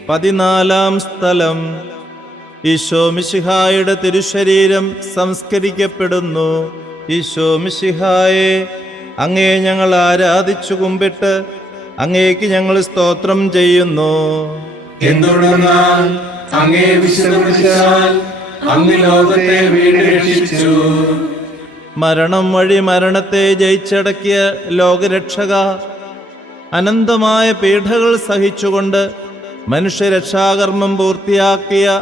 പതിനാലാം സ്ഥലം. ഈശോ മിശിഹായുടെ തിരുശരീരം സംസ്കരിക്കപ്പെടുന്നു. ഈശോ മിശിഹായെ, അങ്ങേ ഞങ്ങൾ ആരാധിച്ചു കുമ്പിട്ട് അങ്ങേക്ക് ഞങ്ങൾ സ്തോത്രം ചെയ്യുന്നു. എന്തുകൊണ്ടെന്നാൽ അങ്ങേ വിശുദ്ധീകരിച്ചാൽ അങ്ങ് ലോകത്തെ വീണ്ടും രക്ഷിച്ചു. മരണം വഴി മരണത്തെ ജയിച്ചടക്കിയ ലോകരക്ഷക, അനന്തമായ പീഡകൾ സഹിച്ചുകൊണ്ട് മനുഷ്യരക്ഷാകർമ്മം പൂർത്തിയാക്കിയ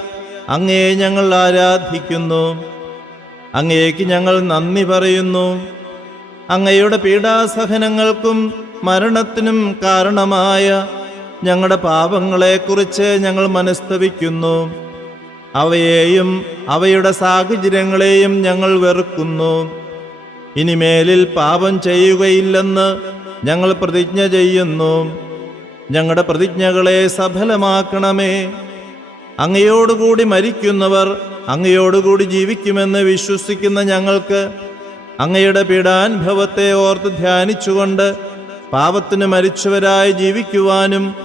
അങ്ങയെ ഞങ്ങൾ ആരാധിക്കുന്നു. അങ്ങേക്ക് ഞങ്ങൾ നന്ദി പറയുന്നു. അങ്ങയുടെ പീഡാസഹനങ്ങൾക്കും മരണത്തിനും കാരണമായ ഞങ്ങളുടെ പാപങ്ങളെക്കുറിച്ച് ഞങ്ങൾ മനസ്തപിക്കുന്നു. അവയെയും അവയുടെ സാഹചര്യങ്ങളെയും ഞങ്ങൾ വെറുക്കുന്നു. ഇനിമേലിൽ പാപം ചെയ്യുകയില്ലെന്ന് ഞങ്ങൾ പ്രതിജ്ഞ ചെയ്യുന്നു. ഞങ്ങളുടെ പ്രതിജ്ഞകളെ സഫലമാക്കണമേ. അങ്ങയോടുകൂടി മരിക്കുന്നവർ അങ്ങയോടുകൂടി ജീവിക്കുമെന്ന് വിശ്വസിക്കുന്ന ഞങ്ങൾക്ക് അങ്ങയുടെ പീഡാനുഭവത്തെ ഓർത്ത് ധ്യാനിച്ചുകൊണ്ട് പാപത്തിന് മരിച്ചവരായി ജീവിക്കുവാനും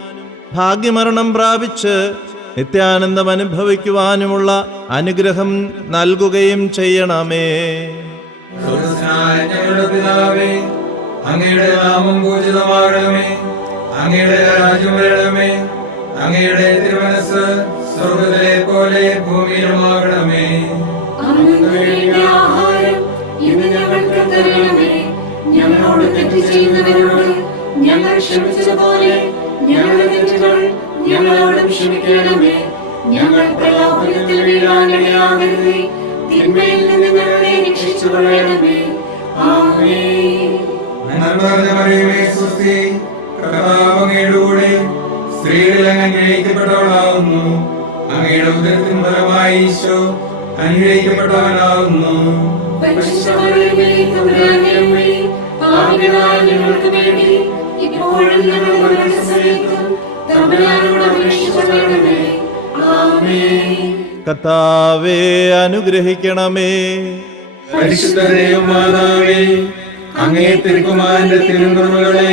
ഭാഗ്യമരണം പ്രാപിച്ച് നിത്യാനന്ദം അനുഭവിക്കുവാനുമുള്ള അനുഗ്രഹം നൽകുകയും ചെയ്യണമേ. സ്വർഗ്ഗസ്ഥനായ ഞങ്ങളുടെ പിതാവേ, അങ്ങയുടെ നാമം പൂജിതമാകണമേ. അങ്ങയുടെ രാജ്യം വരണമേ. അങ്ങയുടെ തിരുമനസ്സ് സ്വർഗ്ഗത്തിലെ പോലെ ഭൂമിയിലുമാകണമേ. അന്നു വേണ്ട ആഹാരം ഇന്ന് ഞങ്ങൾക്ക് തരണമേ. ഞങ്ങളോട് തെറ്റ് ചെയ്യുന്നവരോട് ഞങ്ങൾ ക്ഷമിച്ചതുപോലെ ഞങ്ങളുടെ തെറ്റുകൾ ഞങ്ങളോടും ക്ഷമിക്കണമേ. ഞങ്ങൾ പ്രലോഭനത്തിൽ വീഴാനിടയാകരുതേ. തിന്മയിൽ നിന്ന് ഞങ്ങളെ രക്ഷിച്ചുകൊള്ളണമേ. ആമേൻ. നന്മ നിറഞ്ഞ മറിയമേ, സ്വസ്തി, കർത്താവ് അങ്ങയുടെ കൂടെ സ്ത്രീകളിൽ അങ്ങ് അനുഗ്രഹിക്കപ്പെട്ടവളാകുന്നു. അങ്ങയുടെ ഉദരത്തിൻ ഫലമായി ഈശോ അനുഗ്രഹിക്കപ്പെട്ടവനാകുന്നു. പരിശുദ്ധ മറിയമേ, തമ്പുരാന്റെ അമ്മേ, പാപികളായ ഞങ്ങൾക്ക് വേണ്ടി ഇപ്പോഴും ഞങ്ങളുടെ മരണസമയത്തും തമ്പുരാനോട് അപേക്ഷിച്ചുകൊള്ളണമേ. ആമേൻ. കർത്താവേ അനുഗ്രഹിക്കണമേ. പരിശുദ്ധ ദൈവമാതാവേ, അങ്ങേ തിരുക്കുമാരന്റെ തിരുമുറിവുകളെ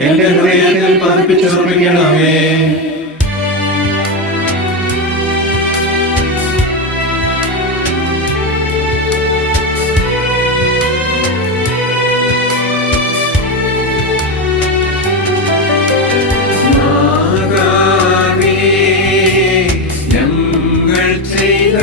എന്റെ ഹൃദയത്തിൽ പതിപ്പിച്ചുറപ്പിക്കണമേ. ഞങ്ങൾ ചെയ്ത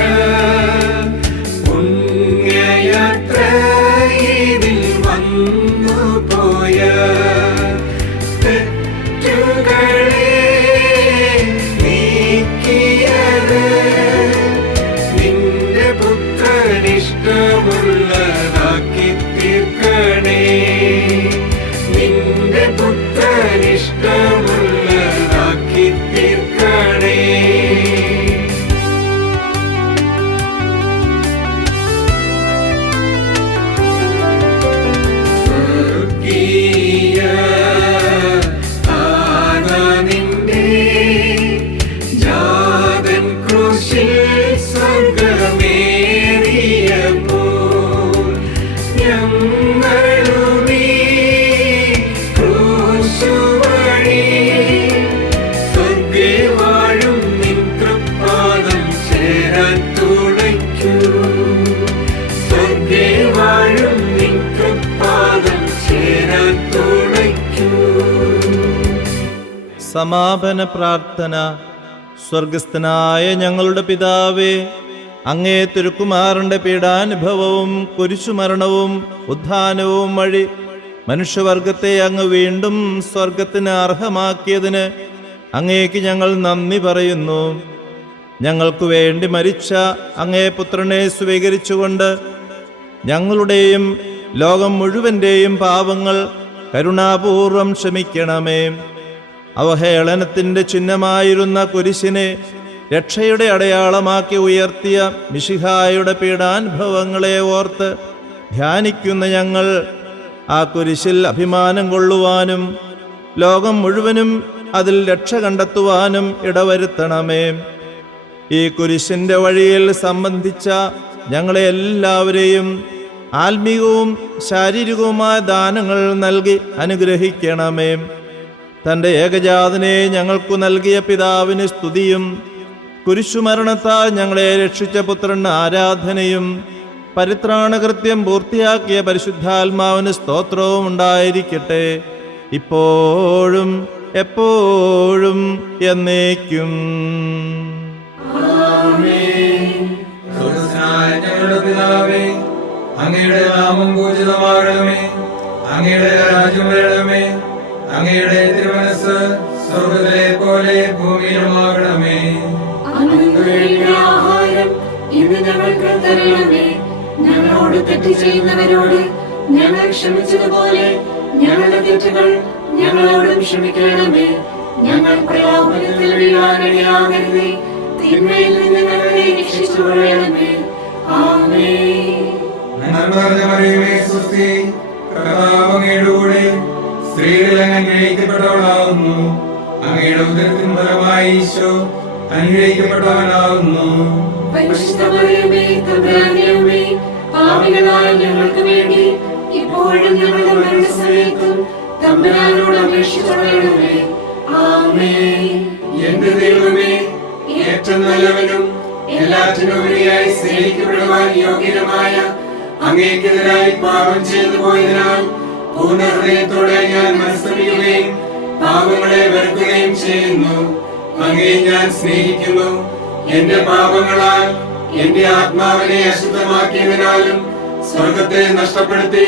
സമാപന പ്രാർത്ഥന. സ്വർഗസ്ഥനായ ഞങ്ങളുടെ പിതാവേ, അങ്ങേ തിരുക്കുമാരന്റെ പീഡാനുഭവവും കുരിശുമരണവും ഉത്ഥാനവും വഴി മനുഷ്യവർഗത്തെ അങ്ങ് വീണ്ടും സ്വർഗത്തിന് അർഹമാക്കിയതിന് അങ്ങേക്ക് ഞങ്ങൾ നന്ദി പറയുന്നു. ഞങ്ങൾക്ക് വേണ്ടി മരിച്ച അങ്ങേ പുത്രനെ സ്വീകരിച്ചുകൊണ്ട് ഞങ്ങളുടെയും ലോകം മുഴുവൻ്റെയും പാപങ്ങൾ കരുണാപൂർവം ക്ഷമിക്കണമേ. അവഹേളനത്തിൻ്റെ ചിഹ്നമായിരുന്ന കുരിശിനെ രക്ഷയുടെ അടയാളമാക്കി ഉയർത്തിയ മിശിഹായുടെ പീഡാനുഭവങ്ങളെ ഓർത്ത് ധ്യാനിക്കുന്ന ഞങ്ങൾ ആ കുരിശിൽ അഭിമാനം കൊള്ളുവാനും ലോകം മുഴുവനും അതിൽ രക്ഷ കണ്ടെത്തുവാനും ഇടവരുത്തണമേ. ഈ കുരിശിൻ്റെ വഴിയിൽ സംബന്ധിച്ച ഞങ്ങളെ എല്ലാവരെയും ആത്മീകവും ശാരീരികവുമായ ദാനങ്ങൾ നൽകി അനുഗ്രഹിക്കണമേ. തൻ്റെ ഏകജാതനെ ഞങ്ങൾക്കു നൽകിയ പിതാവിന് സ്തുതിയും കുരിശുമരണത്താൽ ഞങ്ങളെ രക്ഷിച്ച പുത്രന് ആരാധനയും പരിത്രാണകൃത്യം പൂർത്തിയാക്കിയ പരിശുദ്ധാത്മാവിന് സ്തോത്രവും ഉണ്ടായിരിക്കട്ടെ, ഇപ്പോഴും എപ്പോഴും എന്നേക്കും. സ്വർഗ്ഗസ്ഥനായ ഞങ്ങളുടെ പിതാവേ, അങ്ങയുടെ നാമം പൂജിതമാകണമേ. അങ്ങയുടെ രാജ്യം വരണമേ. അങ്ങയുടെ തിരുമനസ്സ് സ്വർഗ്ഗത്തിലെ പോലെ ഭൂമിയിലുമാകണമേ. അന്നു വേണ്ട ആഹാരം ഇന്ന് ഞങ്ങൾക്ക് തരണമേ. ഞങ്ങളോട് തെറ്റ് ചെയ്യുന്നവരോട് ഞങ്ങൾ ക്ഷമിച്ചതുപോലെ ഞങ്ങളുടെ തെറ്റുകൾ ഞങ്ങളോടും ക്ഷമിക്കണമേ. ഞങ്ങൾ പ്രലോഭനത്തിൽ വീഴാനിടയാകരുതേ, തിന്മയിൽ നിന്ന് ഞങ്ങളെ രക്ഷിച്ചുകൊള്ളണമേ. ആമേൻ. നന്മ നിറഞ്ഞ മറിയമേ, സ്വസ്തി, കർത്താവ് അങ്ങയുടെ കൂടെ സ്ത്രീകളിൽ അങ്ങ് അനുഗ്രഹിക്കപ്പെട്ടവളാകുന്നു. അങ്ങയുടെ ഉദരത്തിൻ ഫലമായി ഈശോ അനുഗ്രഹിക്കപ്പെട്ടവനാകുന്നു. പരിശുദ്ധ മറിയമേ, തമ്പുരാന്റെ അമ്മേ, പാപികളായ ഞങ്ങൾക്ക് വേണ്ടി ഇപ്പോഴും ഞങ്ങളുടെ മരണസമയത്തും തമ്പുരാനോട് അപേക്ഷിച്ചുകൊള്ളണമേ. ആമേൻ. എന്റെ ദൈവമേ, ഏറ്റവും നല്ലവനും എല്ലാറ്റിനുപരിയായി സ്നേഹിക്കപ്പെടുവാൻ യോഗ്യനുമായ അങ്ങേക്കെതിരായി പാപം ചെയ്തു പോയതിനാൽ പൂർണ്ണ ഹൃദയത്തോടെ ഞാൻ മനസ്സറിയുകയും പാപങ്ങളെ വെറുക്കുകയും ചെയ്യുന്നു. അങ്ങേ ഞാൻ സ്നേഹിക്കുന്നു. എന്റെ പാപങ്ങളാൽ എന്റെ ആത്മാവിനെ അശുദ്ധമാക്കിയതിനാലും സ്വർഗത്തെ നഷ്ടപ്പെടുത്തി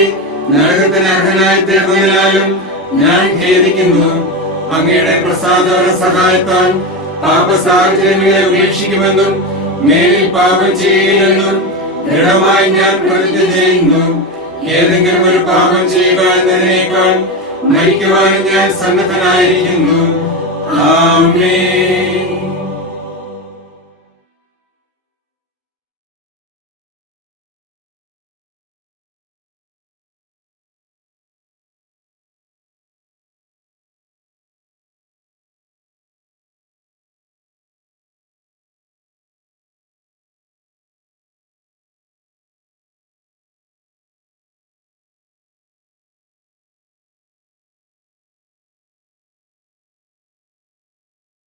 നരകത്തിന് അർഹനായി തീർന്നതിനാലും ഞാൻ ഖേദിക്കുന്നു. അങ്ങയുടെ പ്രസാദവര സഹായത്താൽ പാപ സാഹചര്യങ്ങളെ ഉപേക്ഷിക്കുമെന്നും മേലിൽ പാപം ചെയ്യുകയെന്നും ദൃഢമായി ഞാൻ പ്രതിജ്ഞ ചെയ്യുന്നു. ഏതെങ്കിലും ഒരു പാപം ചെയ്യുക എന്നതിനേക്കാൾ മരിക്കുവാനും ഞാൻ സന്നദ്ധനായിരിക്കുന്നു. ആമേൻ.